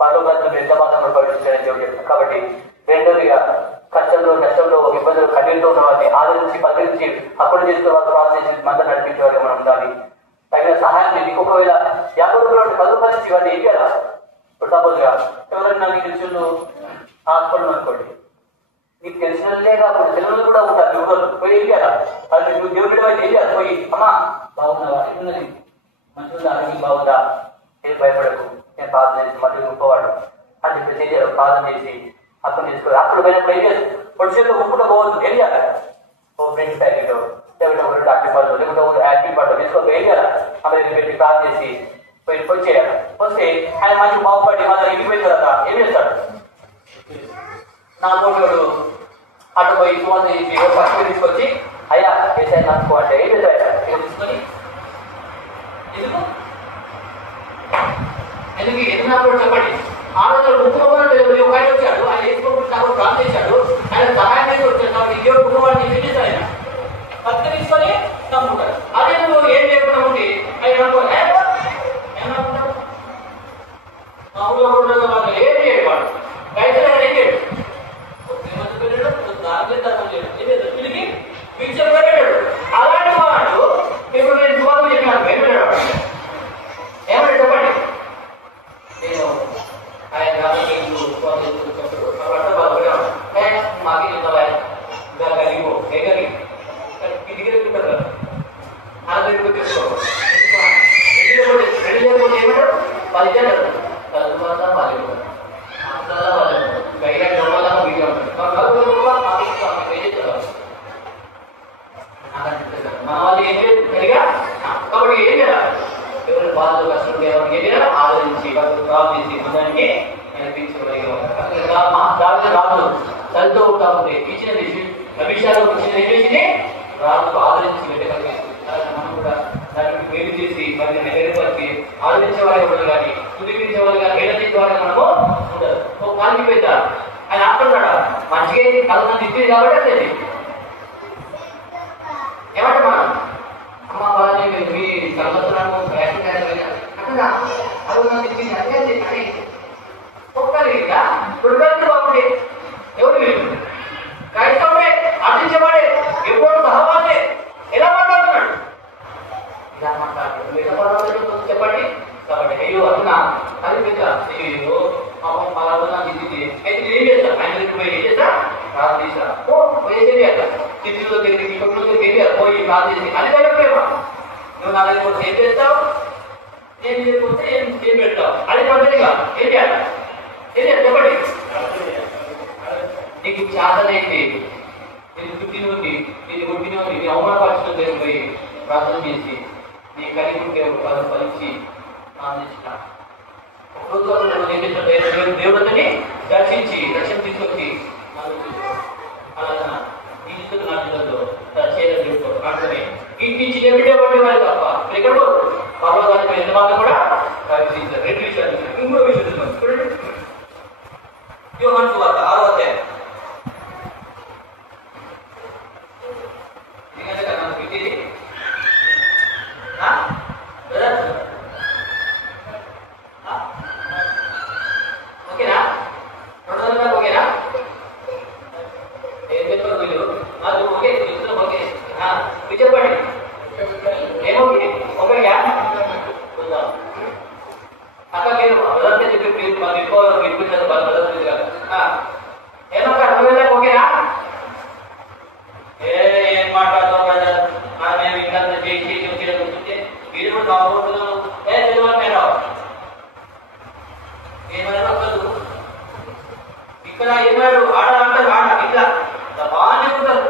పరోగతం ఎంత మాత్రం పడుతుందని చెప్పారు. కాబట్టి రెండోదిగా కష్టంలో ఇబ్బందులు కన్నీరుతో ఉన్న వారిని ఆదరించి పదిలించి అప్పుడు చేసిన వాళ్ళు ప్రార్థన చేసి మంద నడిపించే వారికి మనం ఉండాలి. తగిన సహాయం చేసి ఒకవేళ 50 రూపాయలు పదుపరిచి వాడిని ఏం చేయాలా? ఇప్పుడు సపోజ్గా ఎవరైనా నీకు తెలిసిన హాస్పిటల్ అనుకోండి, నీకు తెలిసిన వాళ్ళే కాకుండా తెలియదు కూడా ఉంటారు. ఎవరు పోయి ఏం చేయాలా? అది నువ్వు దేవుడి వైపు ఏం చేయాలి? పోయి అమ్మా బాగున్నావా, ఎన్నది మంచి ఆరోగ్యం బాగుందా, ఏం భయపడకు, నేను ప్రార్థన చేసి మళ్ళీ గొప్పవాడు అని చెప్పేసి ఏం చేయాలి? ప్రార్థన చేసి అర్థం చేసుకోవాలి. అప్పుడు పోయినప్పుడు ఏం చేయాలి? పొడి చేతిలో ఉప్పుగా పోవద్దు. ఏం చేయాలి? ఓ బ్రెడ్ ప్యాకెట్ లేకుంటే ఒక డాక్టర్ పళ్ళు లేకుంటే ఒక యాక్టివ్ పళ్ళు తీసుకోవాలి. ఏం చేయాలి? అక్కడ పెట్టి ప్రార్థన చేసి పోయి చేయాలి. వస్తే ఆయన మంచి బాగుపడి మళ్ళీ ఇంటికి పోయిన తర్వాత ఏం చేస్తాడు? నా కోటి అటు పోయి ఫోన్ చేసి ఫస్ట్ తీసుకొచ్చి అయ్యా వేసాను నాకు అంటే ఏం చేస్తాడు? తీసుకొని ఎందుకు నాకు చెప్పండి. ఆ రోజు ముఖ్యమంత్రి ఒక ఆయన వచ్చాడు, ఆయన వేసుకోకుండా నాకు ప్రార్థన చేశాడు, ఆయన సహాయం చేసి వచ్చాడు. నాకు దేవుడు కుటుంబాన్ని చూపిస్తాడు. ఆయన పత్రిక తీసుకొని నమ్ముకుంటాడు. అదే నువ్వు ఏం చేయకుండా ఉంటే ఆయన ఏమనుకుంటాడు? మామూలుగా వాళ్ళు ఏం చేయడు, వాడు రైతులు ఏం చేయడు, తిరిగి పిక్చర్ పెట్టాడు. అలాంటి వాడు ఇప్పుడు నేను సువార్త చెప్పినాను, ఏం పెట్టాడు? ఏమన్నా చెప్పండి. నేను ఆయన మాకి కలిగిపో ఎగరి దిగిరి పెట్టారు అలా తీసుకో రెడీ లేకపోతే ఏమంటాడు? 10 జనాలు తర్వాత వాళ్ళు గైడ్ డబ్బులా వీడియో మన వాళ్ళు ఏం లేదు సరిగా. కాబట్టి ఏం చేయాలి? ఎవరి బాధలు కష్టం ఎవరికి ఏం చేయాలి? ఆలోచించి ప్రార్థన చేసి మొదటి నేర్పించుకోగలిగే రాజు తనతో ఉంటా ఉంటే ఇచ్చిన అభిషేకం ఇచ్చిన ఏం చేసింది? రాజుకు ఆదరించి పెట్టగలిగింది. మనం కూడా దానికి వేలు చేసి మరి నెరవేర్చి ఆలోచించే వాళ్ళు ఉండదు, కానీ కుదిపించే వాళ్ళు కానీ ఏదైతే వాళ్ళు మనము ఉండదు. ఒక కాలికి పెద్ద ఆయన ఆడుతున్నాడా మంచిగా కళ్ళు తిప్పేది కాబట్టి అట్లేదు. ఏమంటే మనం అమ్మ వాళ్ళని మీ కళ్ళతున్నాము అట్లా అడుగుతున్నాను తిప్పింది అదే ఒక్కరి ఇప్పుడు బాగుండే ఎవరు క్రైస్తవుడే ఆశించేవాడే ఎప్పుడు సహవాసే ఎలా మాట్లాడుతున్నాడు? ఇలా మాట్లాడుతున్నాడు చెప్పండి. కాబట్టి అయ్యో అన్నా అది పెద్ద అయ్యో పాపం పలానా దిద్ది ఏం చేస్తా ఆయన దగ్గర పోయి ఏం చేస్తా ప్రార్థిస్తా పోయేది అట్లా దిద్దులో దగ్గరికి కొట్టులో తెలియాలి పోయి ప్రార్థించి అది వెళ్ళకపోయావా? నువ్వు నా దగ్గర ఏం చేస్తావు? ఏం చేయకపోతే ఏం పెడతావు? అది పద్ధతిగా ఏం చేయాలి? ఏం చేయాలి చెప్పండి. నీకు చేతనైతే నేను పుట్టినోని నేను పుట్టినోని నేను అవమానపరచడం జరిగిపోయి ప్రార్థన చేసి నీ కలిగి ఉంటే వాళ్ళు ఫలించి ఆనందించిన దేవుడిని దర్శించి రక్షణ తీసుకొచ్చి అలాగా ఈ దిశకు నా జిల్లాలో చేయడం దేవుడు మాత్రమే ఇంటించి ఎవిడే పడేవారు తప్ప ఎక్కడ పర్వతానికి ఎంత మాత్రం కూడా ప్రవేశించారు. 2 విషయాలు ఇంకో విషయం చూడండి. యోహాను సువార్త 6వ అధ్యాయం. ఎందుకంటే నాకు పెట్టేది ఏమన్నా ఓకేనా? ఏం మాట్లాడతావు బ్రదర్? మేము ఇంకా కూర్చుంటే మీరు కూడా బాగుంటున్నాను. చదువు ఏమైనా ఇక్కడ ఏమన్నాడు? ఆడ అంటారు, ఆడ ఇట్లా బాగానే ఉంటారు.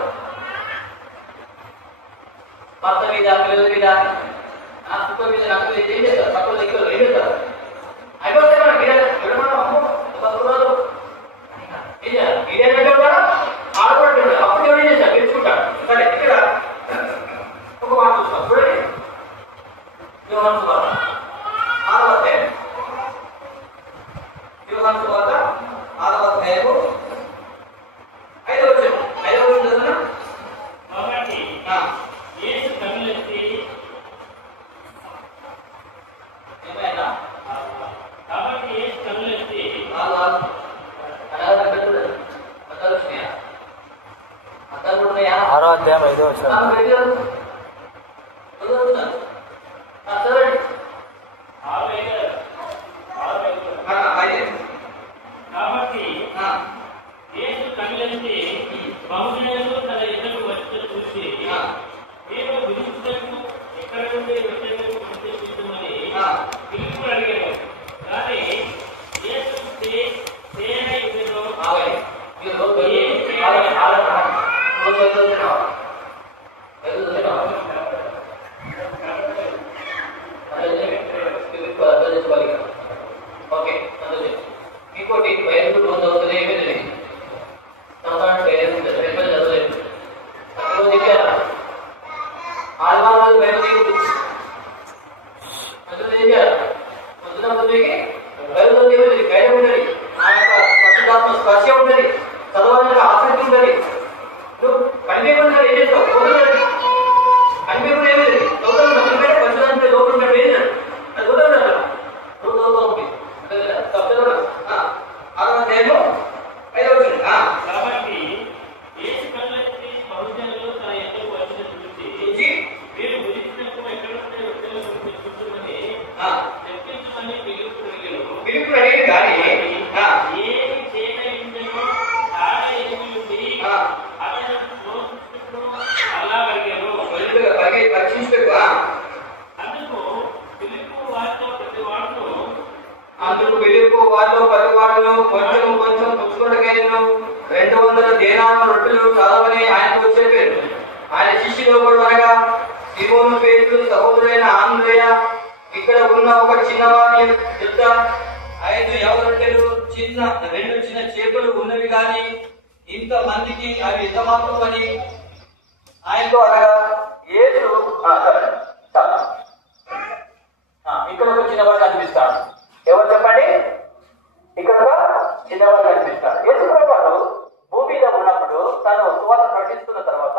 భర్త మీద పిల్లల మీద కుక్క మీద నక్కలు ఏం చేస్తారు? పక్కన ఇక్కడ ఏం చేస్తారు? అయిపోతే మనం ఏం చేయాలి? ఇదేంటంటే ఉంటారా? ఆడపడుతుంది. అప్పుడు ఏం చేశారు? తెచ్చుకుంటారు. సరే, ఇక్కడ ఒక మాట చూస్తాం చూడండి. యోహాను సువార్త 6వ అధ్యాయం. యోహాను సువార్త 6వ అధ్యాయము 5వ వచనం. 5వ వచనం చదువునా? కాబట్టి యేసు కన్నులెత్తి ఏమైనా కాబట్టి యేసు కన్నులెత్తి ఆరో అధ్యాయం 5వ వచనం. కాబట్టి యేసు కన్నులెత్తి బహుజనులు తన ఎదురు వచ్చి చూసి నేను విధించటకు ఎక్కడ నుండి వచ్చేందుకు ప్రయత్నిస్తున్నామని పిలుపు అడిగాడు. కానీ యేసు సేన ఇదిలో ఓకే, ఇంకోటి బయలు అవుతుంది. ఏమైంది చదవలేదు. అక్కడ చెప్పారా? ఆదివారం బయట పొద్దున పొద్దుకి బయలు దేవుడికి బయట ఉండదు. ఆ యొక్క పరిశుద్ధాత్మ స్పర్శ ఉంటుంది. చదవాలని ఆసక్తి ఉంటుంది. నువ్వు కనిపించకుండా ఏం చేస్తావు? పొద్దునండి కనిపించకుండా ఏమైంది? చదువుతాడు పరిశుధాత్మ లోపల ఉంటాడు. ఏం అది చదువుతాడు అలా నువ్వు చదువుతూ ఉంటుంది. 6వ అధ్యాయంలో 5వ వచనం. కాబట్టి యేసు కన్నులెత్తి బహుజనులు తన ఎదురు వచ్చి చూసి మీరు విధించటకు ఎక్కడ నుండి వచ్చేందుకు ప్రయత్నిస్తున్నామని చెప్పించమని పిలుపు అడిగాడు. కానీ ఏది చేయగలిగిందో ఆడ ఎనిమిది అతను అలా అడిగారు. పరీక్షించు. అందుకు పిలుపు వారితో ప్రతి వాడును కొంచెం కొంచెం పుచ్చుకొనగలను 200 దేనాల రొట్టెలు చదవని ఆయనకు చెప్పారు. ఆయన శిష్యులు ఒకడు అనగా సీమోను పేతురు సహోదరుడైన ఆంద్రేయ, ఇక్కడ ఉన్న ఒక చిన్నవాని యుద్ధ 5 యవ రొట్టెలు 2 చిన్న చేపలు ఉన్నవి కానీ ఇంతమందికి అవి ఎంతమాత్రం అని ఆయనతో అనగా యేసు ఇక్కడ ఒక చిన్నవాడు కనిపిస్తాడు. ఎవరు చెప్పండి? ఇక్కడ ఒక చిన్నవాడు కనిపిస్తాడు. యేసు ప్రభువు భూమి మీద ఉన్నప్పుడు తను సువార్త ప్రకటిస్తున్న తర్వాత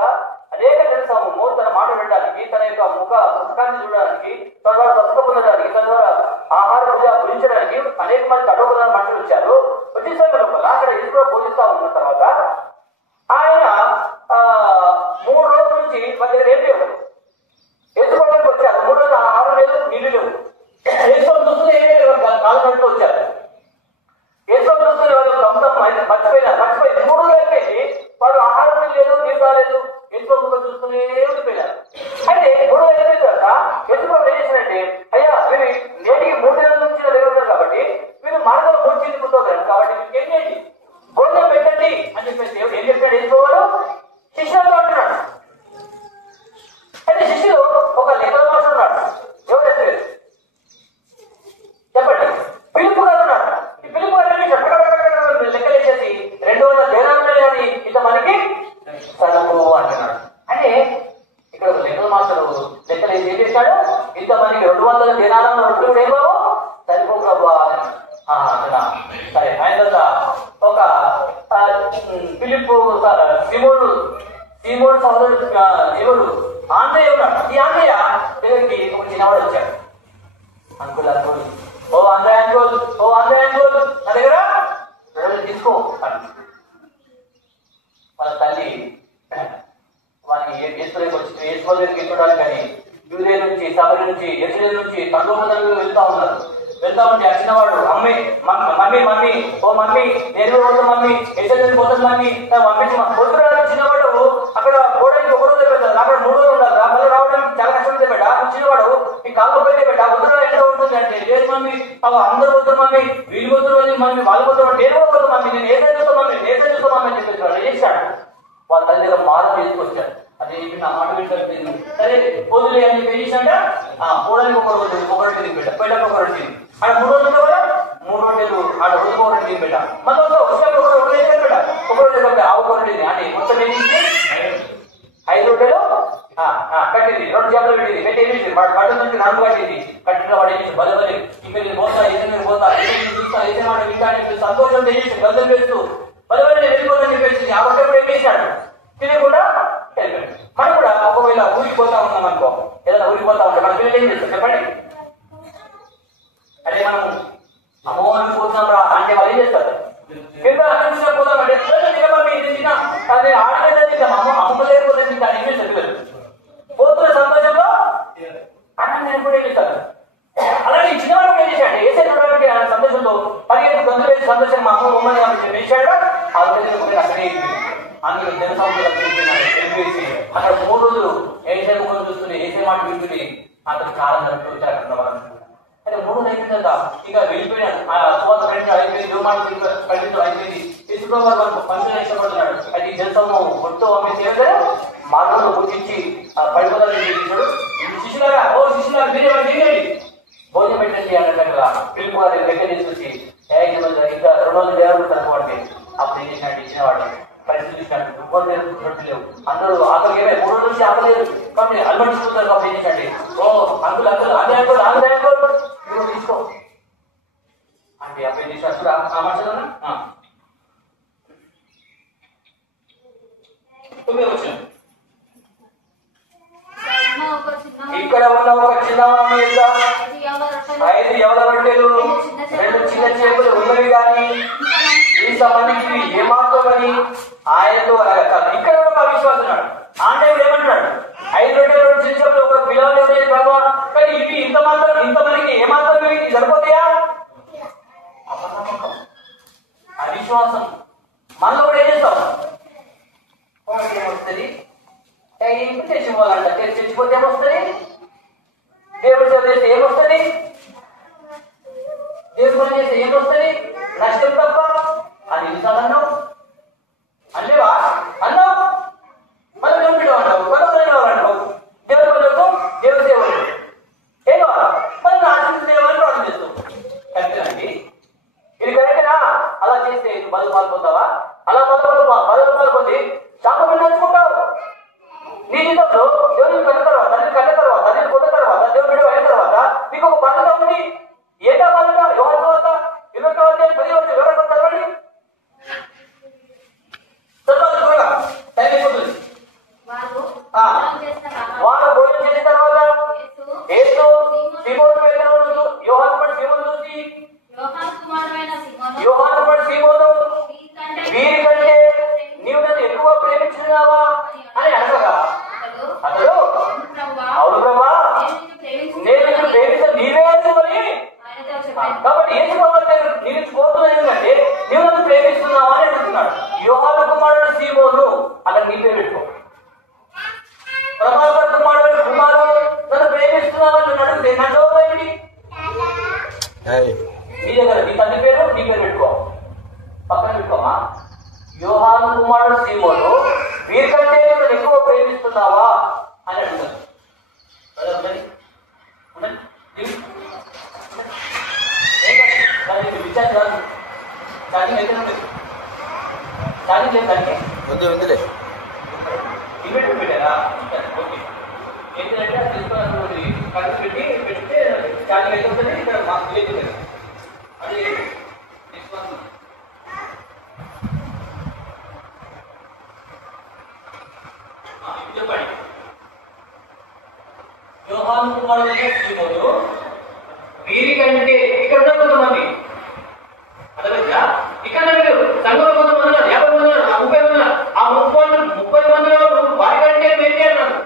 అనేక జనసమూహము తన మాట వినడానికి, తన యొక్క ముఖాన్ని చూడడానికి, తన ద్వారా స్వస్థ పొందడానికి, తన ద్వారా ఆహార భుజించడానికి అనేక మంది తడవకున్న మనుషులు వచ్చారు. వచ్చే లోపల అక్కడ యేసు ప్రభు బోధిస్తా ఉన్న తర్వాత ఆయన 3 రోజుల నుంచి మన దగ్గర ఏం లేవు. యేసు ప్రభువుకి వచ్చారు. 3 రోజులు ఆహారం లేదు, నీళ్లు లేవు. యేసు చూస్తున్న ఏమీ లేవు. 4 గంటలు వచ్చారు. యేసు చూస్తున్న వాళ్ళు మర్చిపోయినారు. 3 రోజులు అయిపోయింది. వాళ్ళు ఆహారం లేదు, నీళ్ళు రాలేదు. యేసు చూస్తూనే ఉండిపోయినారు. అయితే 3 రోజులు అయిపోయిన తర్వాత యేసు ప్రభు ఏం చేశారంటే, అయ్యా మీరు నేటికి 3 నెలల నుంచి దగ్గర ఉన్నారు కాబట్టి మీరు మార్గంలో 3 చేతి కూర్చోగలరు కాబట్టి మీకు ఏం చేయండి, గోధుమ పెట్టండి అని చెప్పేసి ఏం చెప్పాడు యేసు ప్రభు? శిష్యులతో అంటున్నాడు. అయితే శిష్యులు ఒక లెక్కల మాట ఉన్నాడు. ఎవరైతే చెప్పండి, పిలుపు గారు ఉన్నాడు. ఈ పిలుపు గారు లెక్కలు వేసేసి 200 దేనాలు అని ఇంతమందికి సరుకు అంటున్నాడు. అంటే ఇక్కడ లెక్కల మాస్టరు లెక్కలు ఏం చేశాడు? ఇంతమందికి 200 దేనాలను రొట్టెలు ఏమో సరిపోవు సరే. ఆయన ఒక పిలుపు సీమోను సహోదరుడు ఎవరు? ఆంధ్రయ్య ఉన్నాడు. ఈ ఆంధ్రయ్య దగ్గరికి ఒక చిన్నవాడు వచ్చాడు. అంకుల్ ఓ ఆంధ్రయ్య అంకుల్ నా దగ్గర 2 తీసుకో అని. వాళ్ళ తల్లి వారికి ఏసుకో దగ్గరికి చూడాలి కానీ యూదే నుంచి, సబరి నుంచి, ఎస్రేల్ నుంచి తండ్రి వెళ్తా ఉన్నారు. వెళ్తా ఉంటే ఆ చిన్నవాడు మమ్మీ మమ్మీ ఓ మమ్మీ నేను పోతాను మమ్మీ ఎస్ఎల్ పోతాను మమ్మీ పంపించి పొద్దున చిన్నవాడు అక్కడ పోవడానికి ఒక రోజు పెట్టారు అక్కడ 3 రోజులు ఉండాలి మళ్ళీ రావడానికి చాలా కష్టం ఉంది పెట్ట చిన్నవాడు ఈ కాళ్ళు పోయితే పెట్ట పొద్దున ఎంత ఉంటుంది అంటే లేదు మమ్మీ అందరూ పోతారు మమ్మీ వీళ్ళు పోతారు మమ్మీ వాళ్ళు పోతారు నేను కూడా పోతాను మమ్మీ నేను ఏదైనా చూస్తాను మమ్మీ అని చెప్పేసి చేశాడు. వాళ్ళ తల్లి దగ్గర మార్పు తీసుకొచ్చాడు. అదే నా మాట వింటే సరే పొద్దులే అని చేసినట్ట పోవడానికి ఒక రోజు ఒకటి తిరిగి పెట్ట పోయినప్పుడు ఒక రోజు తిరిగి అక్కడ 3 రోజులు కదా 3 రోజులు ఆడ రోజు ఒకటి తిరిగి పెట్ట మళ్ళీ పెట్ట ఒక రోజు ఆవు కొరటి అంటే మొత్తం ఏంటి 5 రొట్టెలు కట్టింది 2 చేపలు పెట్టింది పట్టు నుంచి నడుము కట్టింది కట్టిన వాడు ఏం బలి ఇక్కడ నేను పోతా ఇదే పోతా చూస్తా ఇదే మాట వింటా సంతోషం చేసి గంధం వేస్తూ బలి వెళ్ళిపోతాను చెప్పేసి ఆ రొట్టె కూడా ఏం చేశాడు తినకుండా వెళ్ళిపోయాడు. మనం కూడా ఒకవేళ ఊరికి పోతా ఉన్నాం అనుకో ఏదైనా ఊరికి పోతా ఉంటే మన పిల్లలు ఏం చేస్తారు చెప్పండి. అదే మనం అమ్మవారికి పోతున్నాం రా అంటే వాళ్ళు ఏం చేస్తారు పోతామంటే అదే ఆడలేదా తింటాం అమ్మ లేకపోతే తింటాను ఏం చేస్తారు పిల్లలు పోతున్న సంతోషంలో అన్నం నేను కూడా ఏం చేస్తారు. అలాగే చిన్నవాడు ఏం చేశాడు ఏసే చూడడానికి సంతోషంతో పరిగెత్తి గంతులు వేసి సంతోషం మా అమ్మ ఉమ్మని వేసాడు అక్కడే అందులో తెలిపేసి అక్కడ 3 రోజులు ఏసే ముఖం చూస్తుంది ఏసే మాట వింటుంది అతను చాలా వచ్చారు అంటే 3 రోజులు అయిపోయింది కదా ఇక వెళ్ళిపోయినాడు ఆ సువాత అయిపోయింది దేవమాటలు అయిపోయింది తీసుకున్న పంచులు ఇష్టపడుతున్నాడు అది జలసము ఒట్టు అమ్మేసి మార్గంలో గుర్తించి పడిపోతాడు శిష్యులారా ఓ శిష్యులారా మీరే భోజనం పెట్టండి అన్నట్టుగా పిలుపు వారి దగ్గర తీసుకొచ్చి ఇంకా 2 రోజులు దేవాడు తనవాడికి అప్పుడు ఏం చేసినట్టు ఇచ్చినవాడు పరిశీలించాడు రొట్టెలు లేవు అందరూ ఆకలి 3 రోజుల నుంచి ఆకలేదు కాబట్టి అలమటిస్తున్నారు కాబట్టి ఏం చేయండి ఓ అంకుల్ అదే అంకుల్ మీరు తీసుకో అంటే అప్పుడు ఏం చేశాడు ఆ మనుషులు ఇక్కడ ఉన్న ఒక చిన్న మీద 5 ఎవల రొట్టెలు 2 చిన్న చేపలు ఉన్నవి కానీ ఈ సంబంధించి ఏమాత్రమని ఆయనతో ఇక్కడ కూడా మా విశ్వాసం ఉన్నాడు. అంటే ఏమంటున్నాడు 5 రొట్టెలు 2 చిన్న చేపలు ఒక పిల్లలు ప్రభావ కానీ ఇవి ఇంతమందికి ఏమాత్రం సరిపోతాయా అవిశ్వాసం మనలో కూడా ఏం చేస్తాం ఏమొస్తుంది చచ్చిపోవాలంట చచ్చిపోతే ఏమొస్తుంది దేవుడు చదివేస్తే ఏమొస్తుంది దేవుడు చేస్తే ఏమొస్తుంది నష్టం తప్ప అని అన్నావు అన్నేవా అన్నావు మళ్ళీ దేవుడు అంటావు అంటావు దేవుడు పనులకు దేవుడు సేవలు ఏదో మళ్ళీ ఆశించిన దేవాన్ని ప్రార్థన చేస్తావు కరెక్టేనండి ఇది కరెక్టేనా అలా చేస్తే బదులు పాల్పోతావా అలా బదులు పాల్పోతే శాపం నడుచుకుంటావు నీ జీవితంలో దేవుడిని కన్న తర్వాత నేను కొన్న తర్వాత దేవుడు అయిన తర్వాత మీకు ఒక బాధ్యత ఉంది. ఏదా బాధ్యత ఎవరి తర్వాత 20 వచ్చి ఎవరైనా చదవండి త్వరగా టైం అయిపోతుంది. వారు భోజనం చేసిన తర్వాత యేసు సీమోను పేతురు యోహాను పడి సీమోను చూసి యోహాను పడి సీమోను వీరికంటే నీవు నన్ను ఎక్కువ ప్రేమించున్నావా అని అడగగా అతడు అవును ప్రభా నేను నిన్ను ప్రేమించాను నీవే అని కాబట్టి యేసు ప్రభువు నేను కోరుతున్నది ఏంటంటే నీవు నన్ను ప్రేమిస్తున్నావా అని అడుగుతున్నాడు. యోహాను కుమారుడు సీమోను అక్కడ నీ పేరు పెట్టుకో. ప్రభాకర్ కుమారుడు నన్ను ప్రేమిస్తున్నావా అని నన్ను అడిగితే నా జవాబు ఏమిటి? నీ దగ్గర నీ తండ్రి పేరు నీ పేరు పెట్టుకో పక్కన పెట్టుకోమా. యోహాను కుమారుడు సీమోను వీరికంటే నువ్వు ఎక్కువ ప్రేమిస్తున్నావా అని అడుగుతాను. పెట్టారా ఏంటంటే తీసుకున్నటువంటి కలిసి పెడితే ఛార్జింగ్ అయితే ఉంటుంది. ఇక్కడ మాకు లేదు అది తీసుకున్నాను. చెప్పండి యోహాను కుమారుడు సీమోను వీరికంటే ఇక్కడ ఉన్న కొంతమంది అర్థమైందా? ఇక్కడ సంఘంలో కొంతమంది ఉన్నారు 50 మంది ఉన్నారు 30 మంది ఉన్నారు. ఆ 30 మందిలో వారికంటే వేరే అన్నాడు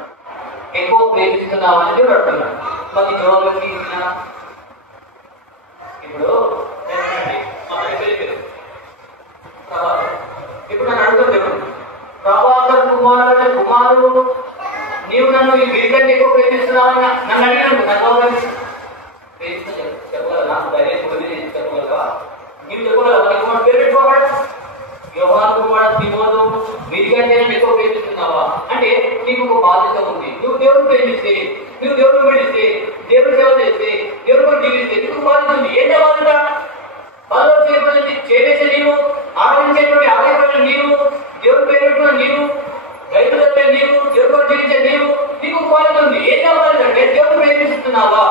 ఎక్కువ ప్రేమిస్తున్నామని దేవుడు అడుగుతున్నాడు. మరి జవాబు ఇప్పుడు ఇప్పుడు నన్ను అడుగుతాను, ప్రభాకర్ కుమారుడు నీవు నన్ను ఈ వీరికంటే ఎక్కువ ప్రేమిస్తున్నావని నన్ను అడిగినాను. నన్ను చెప్పగలరా? నాకు ధైర్యం చెప్పగలరా? నీవు చెప్పగలరా? నీకు పేరు పెట్టుకోవాలి. యోహాను కుమారుడు తిమోను వీరికంటే ఎక్కువ ప్రేమిస్తున్నావా అంటే నీకు ఒక బాధ్యత ఉంది. నువ్వు దేవుడు ప్రేమిస్తే, నువ్వు దేవుడు ప్రేమిస్తే, దేవుడు సేవ చేస్తే, దేవుడు జీవిస్తే నీకు బాధ్యత ఉంది. ఏంటో బాధ్యత? వాళ్ళు చేసే నీవు, ఆరాధించేటువంటి ఆలయ నీవు, దేవుడు పేరు నీవు, రైతు నీవు, దేవుడు జీవించే నీవు, నీకు బాధ్యత ఉంది. ఏం కావాలంటే దేవుడు ప్రేమిస్తున్నావా,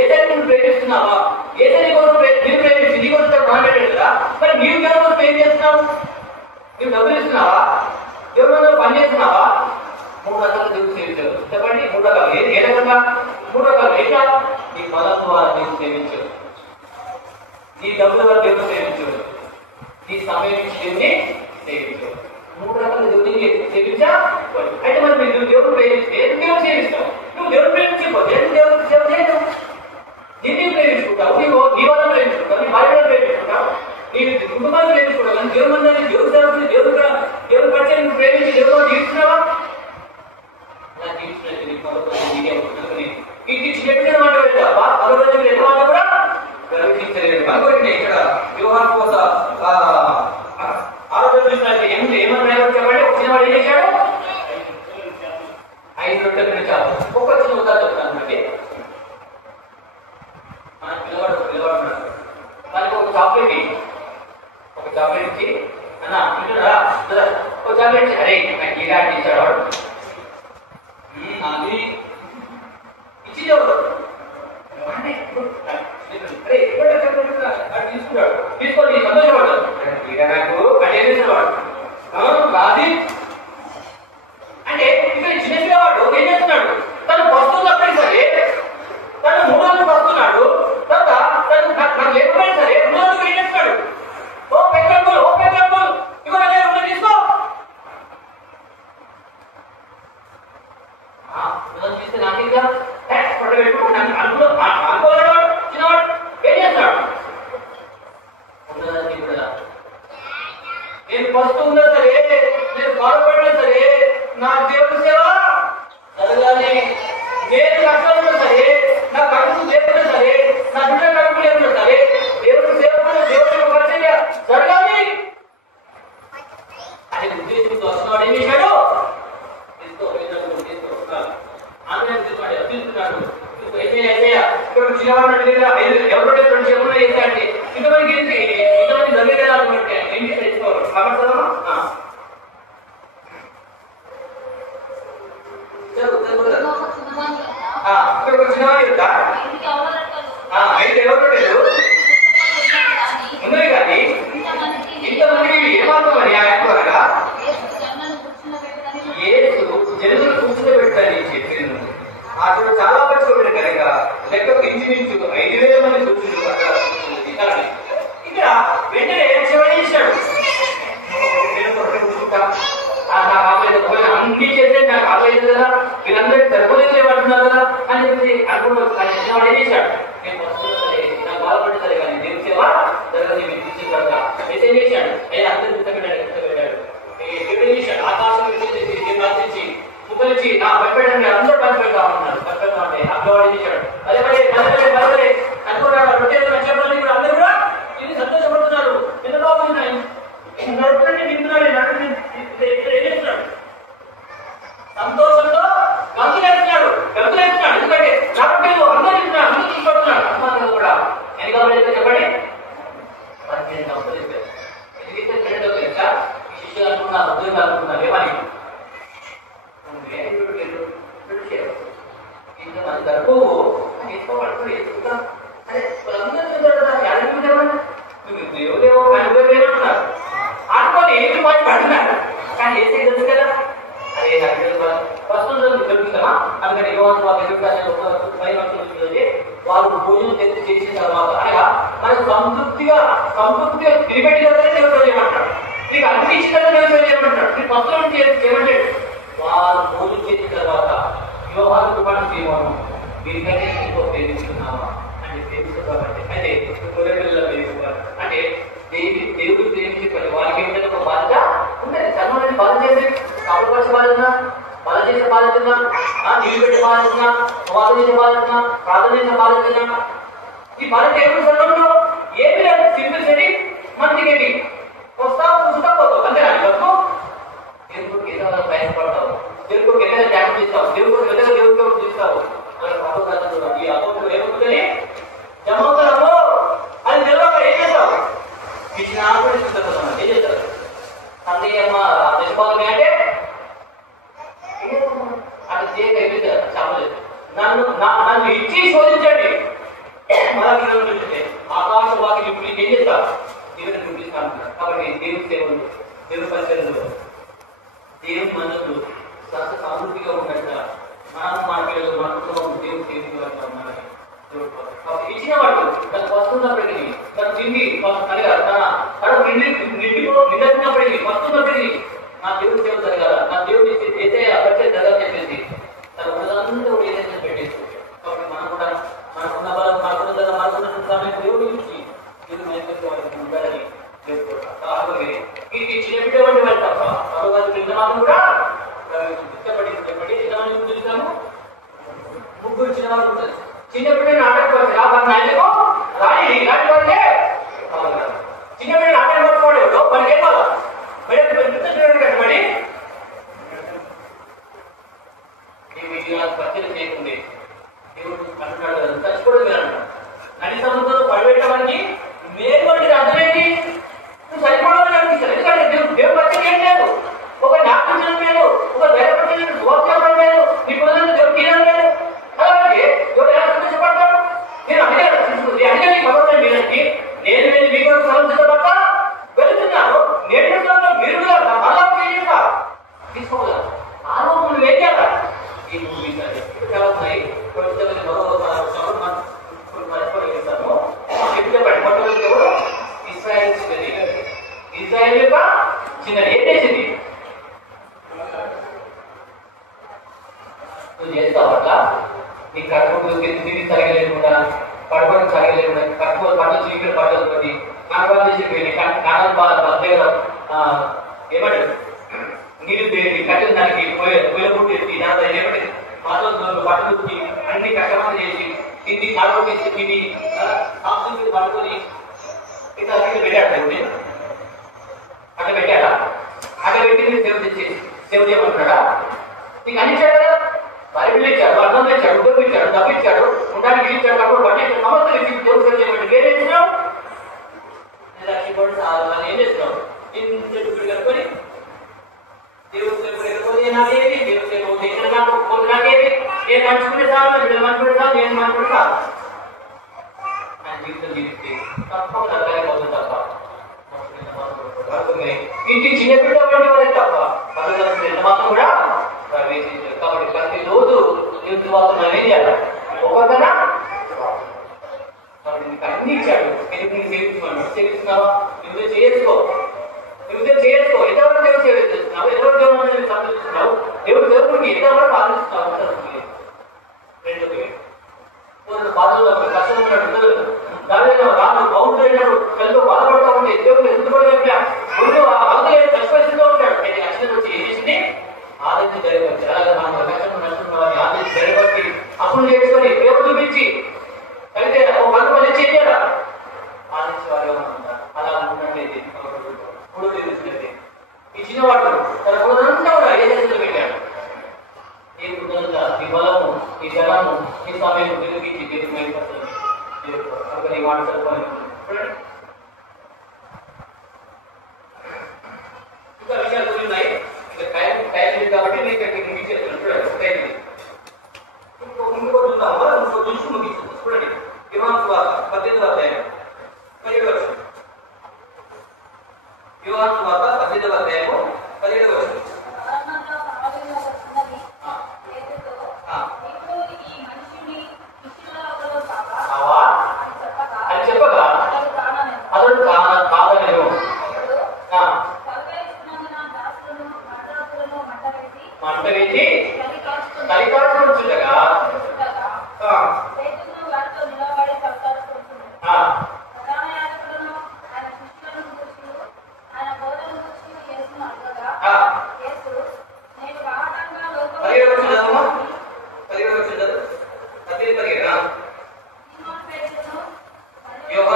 ఏదైనా నువ్వు ప్రేమిస్తున్నావా, ఏదైనా కోసం నీవు ప్రేమించి నీ కోసం మాట్లాడాడు కదా, మరి నీవు దేవుడు కోసం ఏం చేస్తున్నావు? నువ్వు డబ్బులు ఇస్తున్నావా, దేవుడు పని చేస్తున్నావా? 3 రకాల దేవుడు సేవించావు. చెప్పండి, 3 రకాలు. ఏ రకంగా? 3 రకాలు. ఎట్లా? నీ బలం ద్వారా దేవుడు సేవించావు, నీ డబ్బుల ద్వారా దేవుడు సేవించావు, నీ సమయం ఇచ్చి దేవుని సేవించావు. 3 రకాల దేవుడిని సేవించా. అయితే మరి నువ్వు దేవుడు ప్రేమిస్తే దేవుడు సేవిస్తావు. నువ్వు దేవుడు ప్రేమించకపోతే దేవుడు సేవ చేయవు. నిన్ను ప్రేమించుకుంటావు, నీ వల్ల ప్రేమించుకుంటావు, నీ భార్య ప్రేమించుకుంటావు, నీ కుటుంబాన్ని ప్రేమించుకుంటావు. కానీ దేవుడు మంది దేవుడు సేవకుని దేవుడు పరిచయం నువ్వు ప్రేమించి దేవుడు జీవిస్తున్నావా? చెప్పిన మాట తప్ప మరో రోజు మీరు ఎంత మాట కూడా గర్వించలేదు. కాబట్టి ఇక్కడ వ్యవహారం కోసం ఆరోగ్యం ఏమన్నా చెప్పండి. వచ్చినవాడు ఏం చేశాడు? 5 రొట్టెలు చాలు. ఒక్క చిన్న ఉదాహరణ చెప్తాను. మనకి పిల్లవాడు మనకి ఒక చాక్లెట్ ఇచ్చి అన్న వింటున్నారా, ఒక చాక్లెట్ ఇచ్చి అరే నాకు ఈ డాక్టర్ ఇచ్చాడు వాడు అది ఇచ్చి తీసుకున్నాడు, తీసుకొని సంతోషపడతాడు. నాకు కట్టేసేవాడు అది అంటే ఇక్కడ చిన్నవాడు ఏం చేస్తున్నాడు? తను వస్తువులు అప్పటి సరే తను 3 రోజులు వస్తున్నాడు, తర్వాత తను లేకపోయినా సరే 3 రోజులు ఏం చేస్తున్నాడు? ఓ పెద్దలు ఇవ్వ తీసుకో తీస్తే నాకు ఇంకా పట్ట పెట్టుకుంటాను అనుకోలేడు. చిన్నవాడు ఏం చేస్తాడు? నేను ఫస్ట్ ఉన్నా సరే, నేను బాధపడినా సరే నా దేవుడి సేవ జరగాలి. నేను కష్టాలున్నా సరే, నా కడుపు లేకున్నా సరే, నా బిడ్డ కడుపు లేకున్నా సరే దేవుడి సేవ దేవుడి పరిచర్య జరగాలి అని ఉద్దేశంతో వస్తున్నాడు. ఏం చేశాడు? తీసుకున్నాడు. ఇక్కడ చిన్నవాడు ఎవరు ఎవరు చేశాడంటే ఇంతమందికి ఇంతమంది జరిగేదాన్ని ఏం చేసుకోవాలి కాబట్టి ఇక్కడ ఒక చిన్నవాడు చెప్తా 5 ఎవరు లేదు ఉన్నది కానీ ఇంతమందికి ఏమాత్రమని అనగా ఏసు జనులు కూర్చోబెట్టని చెప్పింది. అక్కడ చాలా పట్టుకోబెట్టి కనుక లెక్కకు ఇంచుమించు 5,000 మంది కూర్చుంటారు. ఇక్కడ వెంటనే చేశాడు, అన్ని చేస్తే నాకు ఆపలేదు కదా, వీళ్ళందరికీ సరిపోలేదు ఏమంటున్నారు కదా అని చెప్పి అనుకున్నాడు. ఏం చేశాడు? నేను వస్తున్నా సరే, నాకు బాధపడి సరే కానీ దేవుని సేవ జరగదు మీరు ఇచ్చిన తర్వాత అయితే ఏం చేశాడు? అయ్యా అందరూ గుర్తపెట్టాడు. ఏం చేశాడు? ఆకాశం ప్రార్థించి ముప్పలించి నా భయపెట్టండి అందరూ భయపెడతా ఉన్నారు. భయపెడతా ఉంటాయి అక్కడ చేశాడు. అదే మరి అనుకున్నాడు. చెప్పండి ఇప్పుడు అందరూ కూడా ఇది సంతోషపడుతున్నారు. ఎంత బాగున్నాయి నడుపుతుంటే నింపుతున్నాడు. ఏం చేస్తున్నాడు? సంతోషంతో గంతులేస్తున్నాడు. ఎందుకంటే రావట్లేదు, అందరూ ఇస్తున్నారు, అందరూ తీసుకుంటున్నాడు. అమ్మాయి కూడా ఎన్ని కావాలి చెప్పండి. 18 సంవత్సరాలు చెప్పారు. ఎందుకంటే ఫ్రెండ్ తెలుసా ఈ శిష్యులు అనుకున్నారు, ఉద్యోగాలు అనుకున్నారు. ఏమని ఇంతమంది గర్భు తీసుకోబడుతుంది. అదే వాళ్ళందరూ దేవుడేమో అనుభవేమంటున్నారు అనుకోని ఏమి పాటు పడుతున్నారు. కానీ ఏసీ తెలుసు కదా, అదే ప్రస్తుతం జరుగుతుందమ్మా. అందుకని వాళ్ళు భోజనం చేసిన తర్వాత అనగా మనకు సంతృప్తిగా తిరిపెట్టిన దేవుడు చేయమంటాడు. నీకు అన్ని ఇచ్చిన దేవుడు చేయమంటాడు. నీకు వస్త్రం చేయమంటాడు. వాళ్ళు భోజనం చేసిన తర్వాత వ్యవహారంతో పాటు చేయమను వీరికంటే ఇంకో ప్రేమిస్తున్నావా అంటే ప్రేమిస్తూ కాబట్టి అయితే చెప్తున్నా. ఈ మన టేబుల్ సందర్భంలో ఏమి లేదు, సింపుల్ సెటి మంచికి వస్తావు చూస్తా పోతావు అంతే. బతుకు దేవుడికి ఏదైనా ప్రయాసపడతావు, దేవుడికి ఏదైనా ధ్యానం చేస్తావు, దేవుడికి ఏదైనా దేవుడికి చూస్తావు. ఈ అకౌంట్ ఏమవుతుంది జమవుతాము అని తెలియక ఏం చేస్తావు? ఇచ్చిన ఏం చేస్తారు? సందేహమ్మ నిష్పాదమే అంటే అది చేయలేదు, చెప్పలేదు. నన్ను ఇచ్చి శోధించండి. అలాగే ఆకాశ వాకి ఇప్పుడు ఏం చేస్తారు? దేవుని చూపిస్తాను. కాబట్టి దేవుని సేవలు, దేవుని పరిచయంలో, దేవుని మనుషులు సమృద్ధిగా ఉన్నట్టుగా మన పిల్లలు, మన కుటుంబం దేవుని సేవించాలి. కాబట్టి ఇచ్చిన వాడు తనకు వస్తున్నప్పటికీ, తన తిండి తన నిండినప్పటికీ వస్తున్నప్పటికీ నా దేవుడి సేవ జరగాల, నా దేవుడి అయితే అప్పటికే జరగాలి చెప్పేసి తన ఉన్నదంతా ఏదైనా పెట్టేసి. కాబట్టి మనం కూడా మనకున్న బలం, మనకున్న మనకున్న సమయం దేవుడి నుంచి ఉండాలని ఇది చిన్నటువంటి వాళ్ళు తప్ప మాత్రం కూడా చెప్పండి ఎంతమంది చూస్తాము? ముగ్గురు చిన్నవాళ్ళు ఉంటుంది. చిన్నప్పుడే నాటకపోతే నాయకు రాయి ఇలాంటి చిన్నప్పుడే నాటకం పట్టుకోలేదు మనకి ఏం కాదు కట్టబడి పరిచయం చేయకుండే దేవుడు అంటున్నాడు కదా, చచ్చిపోవడం కదా. నది సముద్రంలో పడిపెట్టడానికి మేలు అంటే అర్థం ఏంటి? నువ్వు చనిపోవడం అనిపిస్తారు. ఎందుకంటే దేవుడు పరిచయం ఏం లేదు. ఒక జ్ఞాపించడం లేదు, ఒక ధైర్యపరచడం స్వార్థం లేదు, నీ పిల్లలను దేవుడు తీయడం లేదు. అలాగే దేవుడు ఎలా సంతోషపడతాడు? నేను అడిగాను భగవంతుని మీదకి, నేను వెళ్ళి మీ కొరకు సమర్థపడ్డ వెళుతున్నాను, నేను మీరు మళ్ళా చేయండి తీసుకోగలరు. ఆ రోజు నువ్వు ఏం చేయాలి? ఈ మూవీస్ చాలా ఉన్నాయి. ఇజ్రాయెల్ యొక్క చిన్న ఏం చేసింది? నువ్వు చేస్తావు అట్లా. నీ కట్టుబడి తిరిగి సరగలేకుండా, పడబడి సరగలేకుండా, కట్టుబడి పట్టలు చీకటి పట్టలు పడి కనబాలు చేసి కానాలు దగ్గర ఏమంటారు నీళ్ళు పేరు కట్టెలు దానికి పొయ్య పుట్టి దాంట్లో ఏమంటే మాటలు పట్టుకు అన్ని కష్టమంది చేసి తిండి నడవసి తిండి సాంస్కృతికి పట్టుకొని ఇట్లా పెట్టాడు. అట్లా పెట్టాడా? అట్లా పెట్టి మీరు సేవ చేయమంటున్నాడా? నీకు అనిచ్చాడు కదా, బైబిల్ ఇచ్చాడు, అర్థం ఇచ్చాడు, ఉద్యోగం ఇచ్చాడు, డబ్బు ఇచ్చాడు, ఉండడానికి ఇచ్చాడు, అప్పుడు బట్టి సమస్యలు ఇచ్చి దేవుడు సేవ చేయమంటే ఏం చేస్తున్నావు? ఏం చేస్తున్నావు? కనుకొని దేవుడు సేవ నాకేది, దేవుడు సేవ నాకేది, నేను మంచుకునే సాగు, నేను మంచుకునే సాగు, నేను మంచుకునే సాగు. నా జీవితం జీవిస్తే తప్పకుండా పోతుంది తప్ప ఇంటి చిన్న బిడ్డ వంటి వారే తప్ప పనులు మాత్రం కూడా ప్రవేశించారు. కాబట్టి ప్రతిరోజు వాళ్ళు మనం ఏం చేయాలి? ఒకరికన్నా కాబట్టి నీకు అన్ని ఇచ్చాడు. ఎందుకు నీకు సేవిస్తున్నావా? నువ్వే చేసుకో, నువ్వే చేసుకో. ఎంతవరకు దేవుడు సేవ చేస్తున్నావు? ఎవరు దేవుడు సంతోషిస్తున్నావు? దేవుడికి ఎంతవరకు ఆలోచిస్తున్నావు? రెండు బాధలు కష్టం ఉన్నాడు, దానిలో రాను బాగుంటున్నాడు, కళ్ళు బాధపడతా ఉంటే దేవుడు ఎందుకు అవతల కష్టపరిస్థితిలో ఉంటాడు. కష్టం వచ్చి ఏం చేసింది? ఆలోచన జరగవచ్చు. అలాగే మనం కష్టం నష్టం ఆలోచన జరగబట్టి అప్పులు చేసుకొని దేవుడు చూపించి అయితే ఒక 100 మంది చేయాలా ఆలోచించేవారుగా ఉంటారు. అలా అనుకున్నట్లయితే ఇప్పుడు తెలిసినట్లయితే ఈ చిన్నవాడు తన కుదంతా కూడా ఏ చేతులు పెట్టాడు? ఈ కుదంతా, ఈ బలము, ఈ జలము, ఈ సమయం తిరిగి దేవుడు ఈ మాట చదువుకోవాలి. ఇంకా విషయాలు ఉన్నాయి. ఇంకా టైం లేదు కాబట్టి నేను చూడండి. ఇంకో చూద్దామా? ఇంకో చూసి ముగించుకుందాం. చూడండి, యోహాను సువార్త 18వ అధ్యాయం 17వ వచనం. యోహాను సువార్త 18వ అధ్యాయము 17వ వచనం. అని చెప్పగా అతడు కాదనను. మంట వేసి కలికాచుకొని చూడగా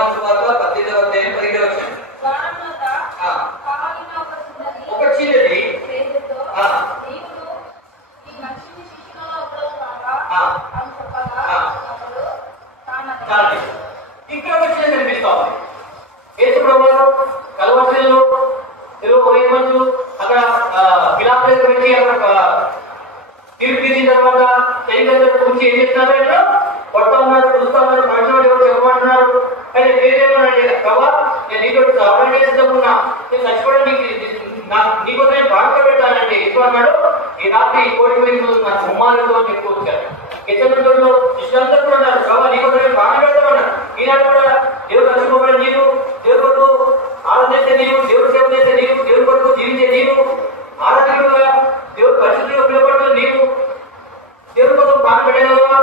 యోహాను సువార్త 18వ అధ్యాయం 10వ వచనం. ఒక చిన్నది ఇక్కడ ఒక చిన్న కనిపిస్తా ఉంది. యేసు ప్రభువు కల్వరిలో మందు అక్కడ పిలాతు దగ్గర వచ్చి అక్కడ తీర్పు తీసిన తర్వాత సైనికుల గురించి ఏం చేస్తున్నారు? కొడతా ఉన్నారు, చూస్తా ఉన్నారు, మనుషులు ఎవరు చెప్పమంటున్నారు. కానీ పేరేమన్నాడు? ప్రభా, నేను నీతో అప్లై చేస్తున్నా, నేను చచ్చిపోవడానికి నీకోసం నేను బాగా పెట్టానండి. ఎక్కువ అన్నాడు. ఈ రాత్రి కోడిపోయింది నా గుమ్మాలతో ఎక్కువ వచ్చారు. కిచెన్లో ఇష్టంతా కూడా అన్నారు, ప్రభా నీకోసం నేను బాగా పెడతామన్నాడు. ఈనాడు కూడా దేవుడు రక్షింపబడి నీవు, దేవుడు కొరకు ఆరాధన చేసే నీవు, దేవుడు సేవ చేసే నీవు, దేవుడు కొరకు జీవించే నీవు, ఆరాధకుడుగా దేవుడు పరిస్థితిలో పిలువబడుతున్న నీవు, దేవుడి కోసం బాగా పెట్టగలవా?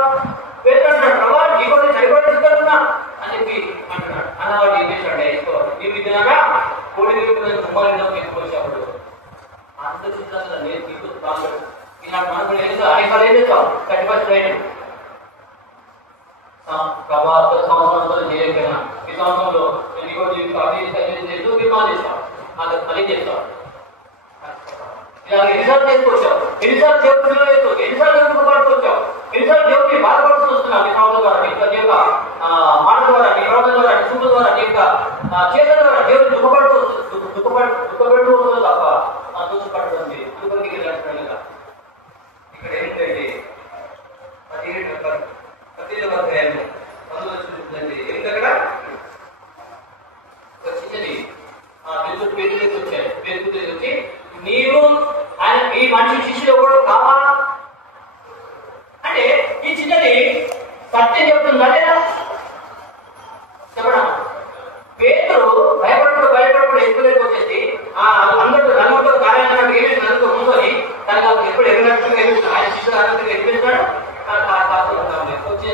పేరు అంటాడు, ప్రభా నీకోసం చనిపోతున్నా అని చెప్పి అంటున్నాడు. అన్నవాడు ఏం చేశాడు? వేసుకోవాలి నీవు ఇదిలాగా కోడి తిరుగుతున్న గుమ్మాలలో తీసుకొచ్చాడు. అంత చిత్రంగా నేను తీసుకొచ్చి బాగా ఈనాడు మనకు లేదు. అనేకాలు ఏం చేస్తాం? కట్టిపరిచిన సంవత్సరంలో చేయకపోయినా ఈ సంవత్సరంలో ఎన్నికో జీవితం ఎందుకు నిర్మాణం చేస్తాం? అది మళ్ళీ చేస్తాం. ఇలా ఎన్నిసార్లు చేసుకొచ్చావు, ఎన్నిసార్లు దేవుడిలో వేసుకోవచ్చు, ఎన్నిసార్లు దేవుడికి పడుకొచ్చావు, ఎన్నిసార్లు దేవుడికి బాధపడుతూ వస్తున్నావు. నీ సంవత్సరం ద్వారా నీ యొక్క మాట ద్వారా, నీ ప్రవర్తన ద్వారా, నీ చూపు ద్వారా, నీ యొక్క చేతుల ద్వారా దేవుడు దుఃఖపెడుతూ వస్తుంది తప్ప సంతోషపడుతుంది. దుఃఖకి లక్షణంగా ఇక్కడ ఏంటంటే 17వ అధ్యాయం 10వ వచనం ఎందుకక్కడ చిన్నది పేరు వచ్చాయి. పేరు వచ్చి నీవు ఆయన ఈ మనిషి శిష్యులు ఎవరు కావా అంటే ఈ చిన్నది సత్యం చెప్తుందా లేదా చెప్పడం. పేతురు భయపడప్పుడు ఎక్కువలేక వచ్చేసి అందరూ నలుగురితో కార్యాలయం ఏమి నలుగురు ముందుని తనకు ఎప్పుడు ఎగిరినట్టుగా ఎగురుతాడు. ఆయన శిష్యులు అందరికీ ఎగిరిస్తాడు. వచ్చే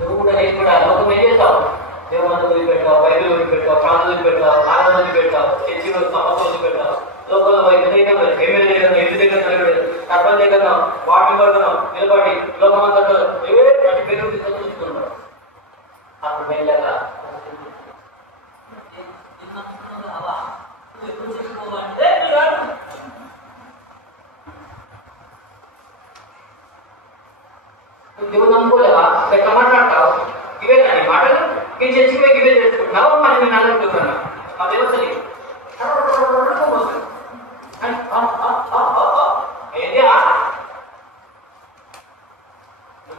నువ్వు కూడా నేను కూడా లోకం ఏం చేస్తావు? దేవుని వదిలిపెట్టావు, బైబిల్ వదిలిపెట్టావు, ప్రాణం వదిలిపెట్టావు, ఆనందం వదిలిపెట్టావు, చర్చిలో సమస్య వదిలిపెట్టావు, లోకంలో ఎమ్మెల్యే దగ్గర, ఎంపీ దగ్గర నిలబడి, సర్పంచ్ దగ్గర, వార్డు మెంబర్ నిలబడి లోకం అంతా ప్రతి పేరు చూసుకుంటాడు. అప్పుడు వెళ్ళగా దేవుడు నమ్ముకోలేవా? ఎట్లా మాట్లాడతావు? ఇవే కానీ మాటలు నేను చర్చిపోయి ఇవే చేసుకుంటున్నావు. మరి నేను అనుకుంటున్నా మా దేవతని ఏదే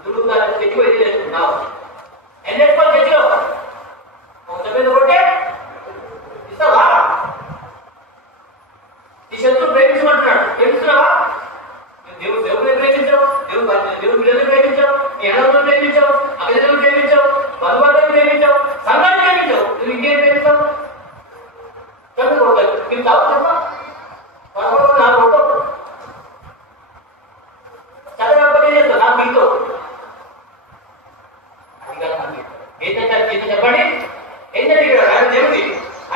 దుడ్డు చర్చిపోయి చేసుకుంటున్నావు. ఎన్ని ఎక్కువ చర్చిలో ఒక మీద కొట్టే ఇస్తావా? ఈ శత్రువు ప్రేమించమంటున్నాడు, ప్రేమిస్తున్నావా? దేవుడిని ప్రేమించావు, దేవుడు బిడ్డలను ప్రేమించావు, నీ అన్నలను ప్రేమించావు, అక్కలను ప్రేమించావు, బంధువులను ప్రేమించావు, సంఘాన్ని ప్రేమించావు. నువ్వు ఇంకేం ప్రేమిస్తావు? చెప్పి కొడతావు. నీకు చావు చెప్పా నాకు కొట్టవు. చదవకపోతే చేస్తావు నాకు మీతో ఏంటంటే చెప్పండి. ఏంటంటే ఇక్కడ దేవుడి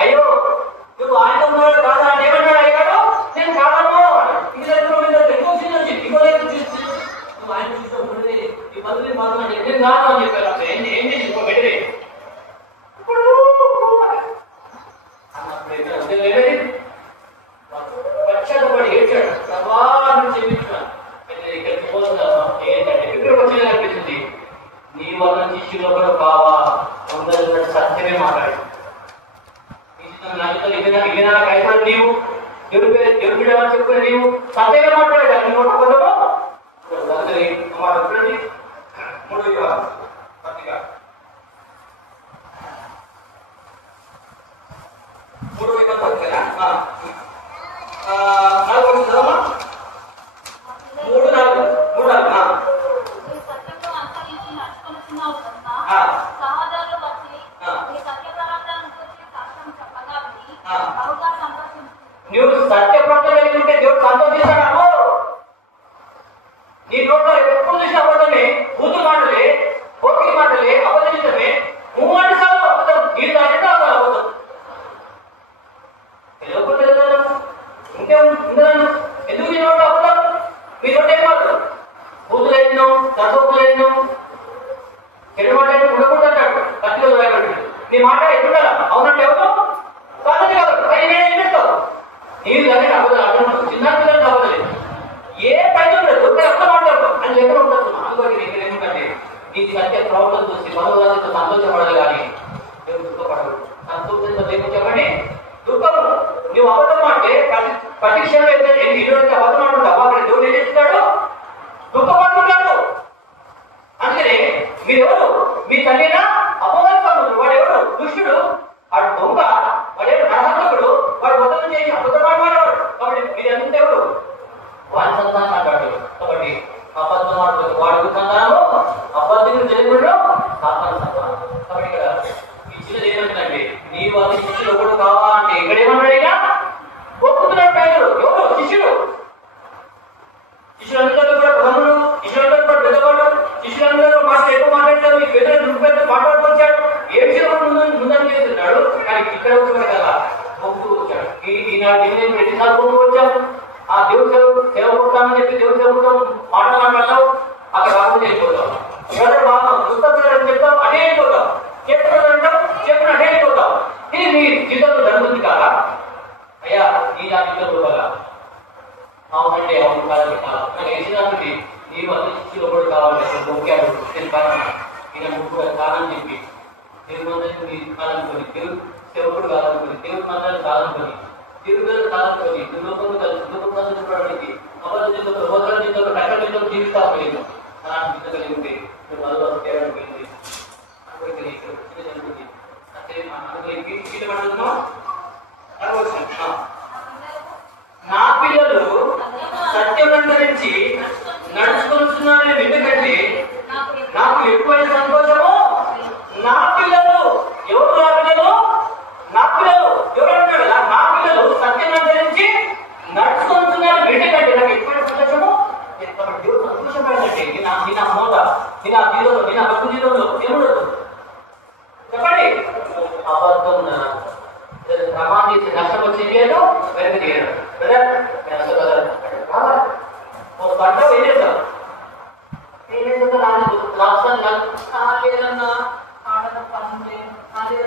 అయ్యో నువ్వు ఆయన ఉన్నాడు కాదా అని ఏమన్నాడు? అయ్యాడు నేను కాదను. నువ్వు ఆయన చూసుకుంటుంది ఈ పద్ధతి మాత్రం ఎందుకు కాదు అని చెప్పారు. ఏంటి ఇంకో పెట్టే పచ్చదపడి ఏడ్చాడు. సవాలు చెప్పించాను. ఇక్కడికి పోతుందా ఏంటంటే ఇక్కడికి వచ్చేది అనిపిస్తుంది. నీ వల్ల శిష్యులు కూడా కావా అందరూ సత్యమే మాట్లాడు. ఇదే నాకు నీవు దేవుడి బిడ్డ చెప్పుకుని నీవు సత్యమే మాట్లాడాడు. నువ్వు ఒప్పుకోవడము మాట చూడండి. 3వ పత్రిక 3వ పత్రిక 4వ చదవమా? 3-4 నువ్వు సత్య ప్రకటన కలిగి ఉంటే దేవుడు సంతోషిస్తాడు. నీ నోట్లో ఎప్పుడు చూసిన అబద్ధమే, బూతు మాటలే, పోటీ మాటలే, అబద్ధమే. నువ్వు అంటే చాలు అబద్ధం, నీ దాంట్లో అబద్ధం తెలియకుండా ఇంకే ఉండదు. పొట్టం చూసి మనోరాశితో సంతోషపడదు కానీ దేవుడు దుఃఖపడదు. సంతోషంతో దేవుడు చెప్పండి దుఃఖము. నువ్వు అబద్ధం అంటే ప్రతి క్షణం ఇటువంటి అబద్ధం అంటుంటావు, అక్కడ దేవుడు ఏం చేస్తున్నాడు? దుఃఖపడుతున్నాడు. అందుకనే మీరెవరు? మీ తల్లినా అపవాదకుడు, వాడు ఎవడు? దుష్టుడు, వాడు దొంగ, వాడేడు నరహంతకుడు, వాడు మొత్తం చేసి అబద్ధమాడవాడు. కాబట్టి మీరంతా ఎవరు? వాడి సంతానం అంటాడు. కాబట్టి అబద్ధం ఆడుతుంది వాడి సంతానము, అబద్ధం జరుగుడు సాతాన సంతానం. కాబట్టి ఇక్కడ ఇచ్చినది ఏమంటుందంటే నీవు అతి శిష్యులు ఒకడు కావాలంటే ఇక్కడ ఏమన్నాడైనా ఒప్పుతున్నాడు పేదలు. ఎవరు? శిష్యుడు. శిష్యులందరూ కూడా బ్రహ్మలు, శిష్యులందరూ కూడా పెద్దవాళ్ళు, శిష్యులందరూ మాట ఎక్కువ మాట్లాడతారు. ఈ పెద్దలు రూపాయలతో మాట్లాడుకొచ్చాడు. ఏ విషయంలో ముందని చేస్తున్నాడు. కానీ ఇక్కడ కూడా కదా మొక్కుతూ వచ్చాడు. ఈనాడు నేను ఎన్నిసార్లు వచ్చాను. ఆ దేవుడు సేవ కొడతామని చెప్పి దేవుడు సేవతో మాట్లాడతావు, అక్కడ రాకుండా వెళ్ళిపోతాం. ఎవరు బాగా పుస్తకాలు చెప్తాం, అటే వెళ్ళిపోతాం. చెప్తాం చెప్పిన అటే వెళ్ళిపోతాం. ఇది మీ జీవితంలో జరుగుతుంది కాదా? అయ్యా ఈ జాతీయంలో కదా అవునండి, అవును కాదని కాదు. నాకు వేసినటువంటి నీవు అతి శిష్యులు కూడా కావాలంటే మొక్కాడు. ఈయన ముగ్గురు కాదని చెప్పి దేవుడు మందిని కాదనుకొని, దేవుడు సేవకుడు కాదనుకొని, దేవుడు మందిని కాదనుకొని, దేవుడు కాదనుకొని దుర్లోకంలో కలిసి దుర్లోకానికి అబద్ధ హోదాల జింతలు టక్కల జింతలు జీవితాలు కలిగి అలాంటి జింత కలిగి ఉంటే నువ్వు మరో తేడా పోయింది. అంటే నా పిల్లలు సత్యం అనుసరించి నడుచుకుంటున్నారని ఎందుకంటే నాకు ఎక్కువైన సంతోషము. నా పిల్లలు ఎవరు? నా పిల్లలు ఎవరు అంటారు కదా, నా పిల్లలు సత్యం అనుసరించి నడుచుకుంటున్నారు ఎందుకంటే నాకు ఎక్కువైన సంతోషము. దేవుడు సంతోషమైందంటే నిన్న మోత నిన్న జీవితంలో నిన్న భక్తి జీవితంలో దేవుడు చెప్పండి అబద్ధం ప్రమాణం చేసి నష్టం వచ్చి చేయడం వెనక చేయడం పంట ఏం చేస్తాం? రాష్ట్రాన్ని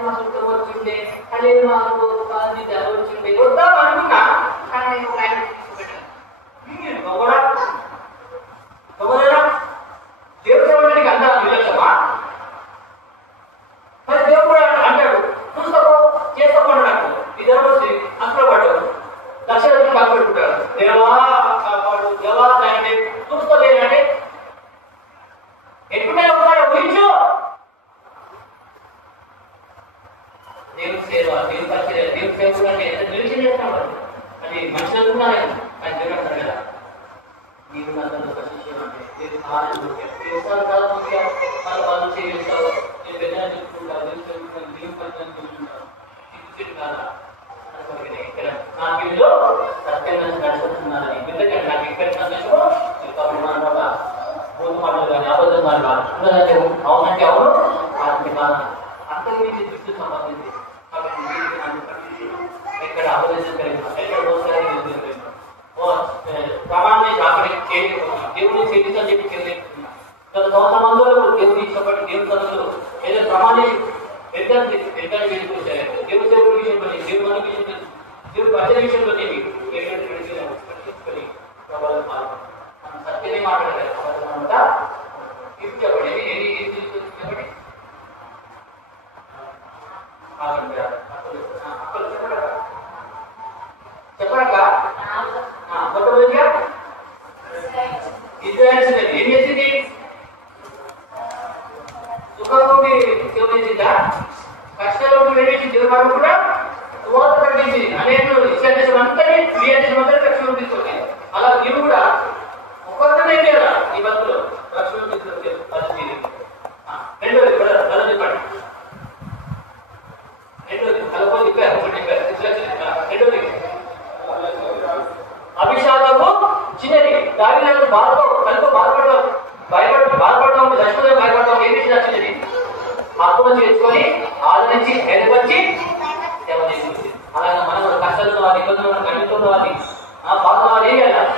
మా చుట్టూ వచ్చిండే అలేదు మాకు వచ్చిండే వద్దాం అనుకున్నా. కానీ దేవుడు చూడడానికి అంతా విలక్షమా? మరి దేవుడు కూడా అంటాడు చూసుకో చేసుకోకుండా నాకు ఇద్దరు వచ్చి అక్కడ పడ్డాడు. లక్షలు కాపాడుకుంటాడు. దేవా కాపాడు, దేవా అంటే చూసుకోలేదంటే ఎప్పుడే ఒకసారి ఊహించు. దేవుడి సేవ, దేవుడి పరిచయం, దేవుడి సేవ అంటే ఎంత నిరీక్షణ చేస్తున్నాడు. అది మనుషులు అనుకున్నాను కానీ దేవుడు అంటారు కదా నీవు నన్ను పరిశీలన అంటే దేవుడు ఆనందం వ్యవసాయ కాలం వాళ్ళ వాళ్ళు చేస్తావు. నేను పెద్ద చెప్పుకుంటాను, దేవుడు చెప్పుకుంటాను, దేవుడు పరిచయం చెప్పుకుంటాను. ఇది కాదా ఇక్కడ నా పిల్లలు సత్యంగా నడుచుకుంటున్నారని ఎందుకంటే నాకు ఇక్కడ సందేశము బోధ మాటలు కానీ అబద్ధం మాటలు అవునంటే అవును వాటిని కాదు అంతకుమించి దృష్టి సంబంధించి కాబట్టి ఎక్కడ అబద్ధం కలిగిన ఎక్కడ ప్రమాణం అక్కడికి చేయలేకపోతున్నాం. దేవుడిని చేయించని చెప్పి చేయలేకపోతున్నాం. గత సంవత్సరం మందులో దేవుడు ఇష్టపడి దేవుడు సదస్సులు ఏదో ప్రమాణం పెద్దని వెళ్ళిపోతారు. దేవుడు దేవుడి విషయంలో దేవుడు మన విషయంలో దేవుడు ప్రజల విషయంలో సత్యమే మాట్లాడారు. చెప్పండి చెప్పాక ఇజ్రాయెల్ ఏం చేసింది? సుఖంలోకి దేవుడు చేసిందా? కష్టాలు వెళ్ళేసి దేవుడు వాడు కూడా సువార్త ప్రకటించి అనేక ఇస్రాయేల్ అంతని క్రియా దేశం అంతా రక్షణ తీసుకొచ్చి అలా నీవు కూడా ఒక్కొక్కనే లేదా ఈ భక్తులు రక్షణ తీసుకొచ్చే పరిస్థితి. రెండోది కూడా అలా చెప్పండి. రెండోది అలా చెప్పారు. రెండోది అభిషాదము చిన్నది దావిలో బాధతో కలిపి బాధపడడం దర్శకులు భయపడడం ఏమి చిన్నది ఆత్మహత్య చేసుకొని ఆదరించి ఎదుపరిచి సేవ చేసి అలాగే మనం కష్టాలతో వారి ఇబ్బందులు కడుగుతున్న వారిని బాధ ఏం చేయాలి?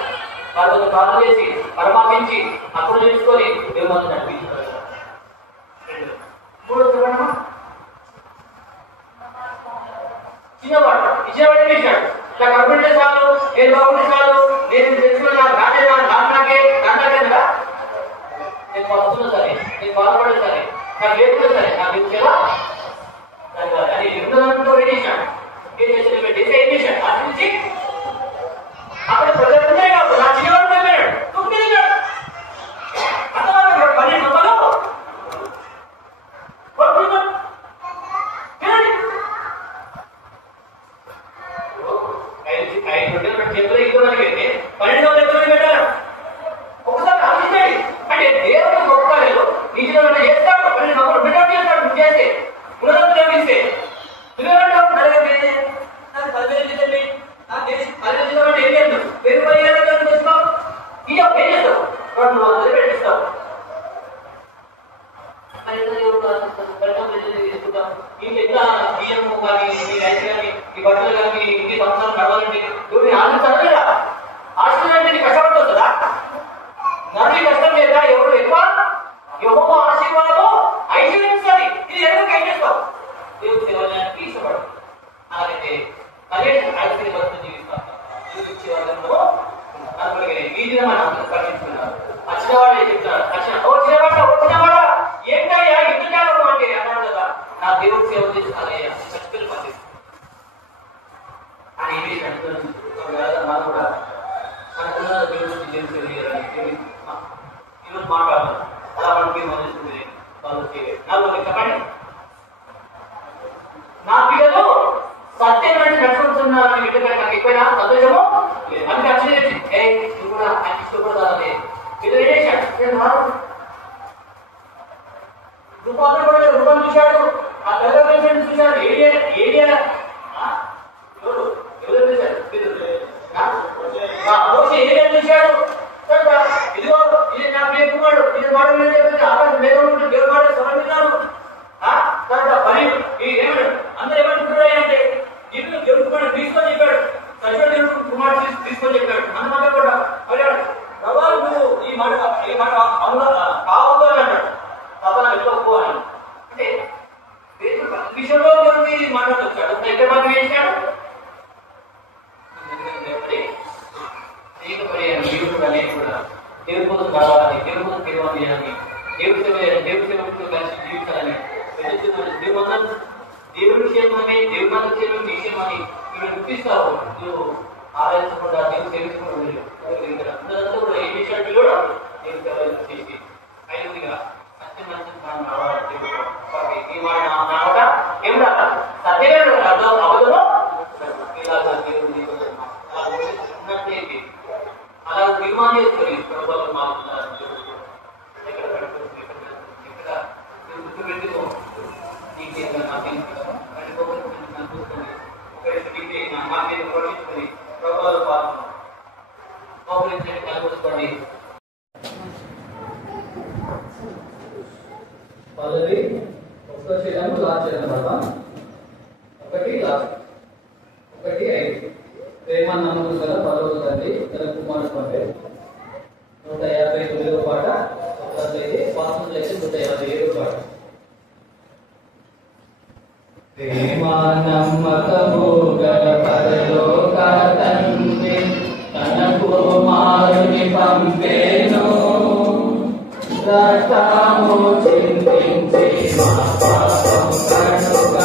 వారితో ప్రార్థన చేసి పరమాపించి అప్పుడు నేర్చుకొని దేవుని నడిపించారు. చిన్నవాడు ఇచ్చినవాడు చేశాడు. ఇలా కనుకుంటే చాలు, నేను బాగుంటే చాలు, నేను తెలుసుకున్నా నాకే కదా నేను పడుతున్నా సరే, నేను బాధపడే సరే, నా లేకుండా సరే నాకు ఇచ్చేలా అది నిర్ధారణతో రెడీ చేశాడు. ఏం చేశాడు ఆశించి అక్కడ ప్రజలు ఉన్నాయి కాదు నా చిన్నవాడు పోయాడు తుమ్మిదిగాడు అతను 12 మొక్కలు ఐదు చేతులు ఇద్దరికి 12 ఎత్తులు పెట్టారు. ఒకసారి ఆలోచించండి. అంటే దేవుడు గొప్ప లేదు నిజంగా చేస్తాడు 12 మొక్కలు బిడ్డ చేస్తాడు నువ్వు చేస్తే ఉన్నదంతా లభిస్తే నాకు 10,000 ఇచ్చండి నాకు తెలిసి 10,000 అంటే ఏం లేదు 10,000 చేస్తావు ఇక ఏం చేస్తావు 200 పెట్టిస్తావు ఇంకా బియ్యము కానీ మీ రైస్ కానీ ఈ బట్టలు కానీ ఈ సంవత్సరం నడవాలండి నువ్వు ఆలోచించాలి కదా ఆశీర్వాదం నీ కష్టపడి వస్తుందా నన్ను కష్టం లేదా ఎవరు ఎక్కువ యెహోవా ఆశీర్వాదము ఐశ్వర్యించాలి ఇది ఎవరికి ఏం చేస్తావు దేవుడు సేవడానికి ఇష్టపడు అలాగైతే అదే ఐశ్వర్యవస్తు జీవిస్తాం జీవించే వాళ్ళను అనుకునే ఈ దిన మనం ప్రకటిస్తున్నారు వచ్చిన వాడే చెప్తారు వచ్చినవాడా ఏంటయ్యా ఎందుకు అంటే అన్నాడు కదా నా దేవుడు సేవ చేసి అదయ్యా చచ్చిపోయి పనిచేస్తాను అని ఏమి అంటున్నాను మనం కూడా అనుకున్న దేవుడికి తెలియజేయాలని ఈరోజు మాట్లాడతాం అలా మనకి మొదలుస్తుంది వాళ్ళకి నాకు చెప్పండి నా పిల్లలు సత్యం అంటే నడుచుకుంటున్న బిడ్డ నాకు ఎక్కువైనా సంతోషము అంటే అచ్చి కూడా ఆయన ఇష్టపడదాలని పిల్లలు ఏం చేశాడు రూపాయలు కూడా రూపాయలు చూశాడు ఆ డెవలప్మెంట్ చూశాడు ఏరియా ఎవరు చూశాడు ఏరియా చూశాడు ఇదిగో ఇది నా పేరుకున్నాడు ఇది మాట ఆకాశం దేవుడు దేవుడు మాట సమర్పించాడు తర్వాత పని ఏమన్నాడు అందరూ ఏమంటున్నాడు అంటే ఇల్లు దేవుడు తీసుకొని చెప్పాడు సత్య దేవుడు కుమారుడు తీసుకొని చెప్పాడు అన్నమాట కూడా అడిగాడు ప్రభావం నువ్వు ఈ మాట కావద్దు అని అన్నాడు తప్పన వెళ్ళకపో అని అంటే విషయంలో మాట్లాడొచ్చాడు ఎక్కడ మాట వేసాడు దేవుడు అనేది కూడా దేవుడి కోసం కావాలని దేవుడి కోసం తెలియాలి అని దేవుడి సేవకులతో కలిసి జీవించాలని దేవుడి విషయమని దేవుడి మన విషయం విషయమని మీరు గుర్తిస్తావు నువ్వు ఆలోచించకుండా దేవుడు సేవించకుండా అందరంతా కూడా ఏ విషయాన్ని కూడా దేవుడి సేవ చేసి ఐదుగా సత్యమంతం రావాలి ఈ మాట నాట ఏం రాదా సత్యమే అర్థం అవధలో ఇలాగా దేవుడి ఉన్నట్టయితే అలా తీర్మానం చేసుకొని ప్రభుత్వం మారుతున్నారు ఎక్కడ గుర్తుపెట్టుకో నీకేంగా నాకేం మాకేం ప్రకటించుకొని ప్రభుత్వాలు పాల్గొని కనుగొసుకోండి వాళ్ళది ఒక్క చేయడం లాస్ట్ చేయడం వల్ల 1 లాస్ట్ 1 5 ప్రేమ నమ్మకం గల పదవులు తండ్రి తన కుమారుడు పంపే 159 పాట పాత్ర 157 పాట ప్రేమ నమ్మకము గల పరలోక తండ్రి తన కుమారుని పంపేను రక్తము చిందించి మా పాపం కనుక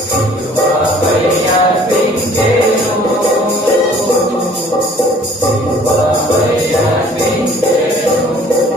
శిలువపై అర్పించెను శిలువపై అర్పించెను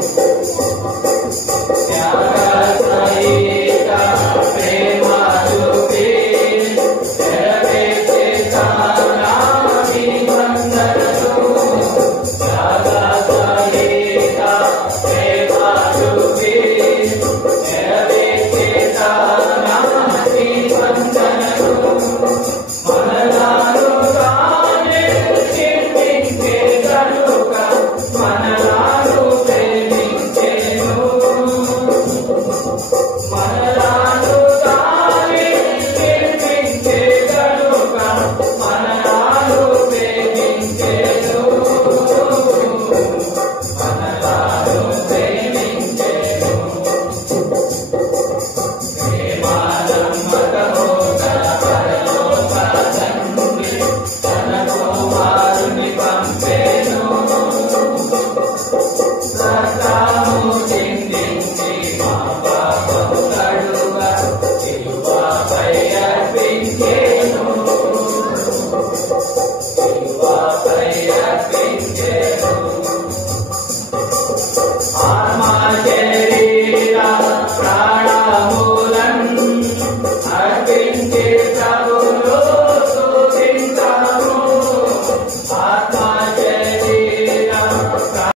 కనికరించే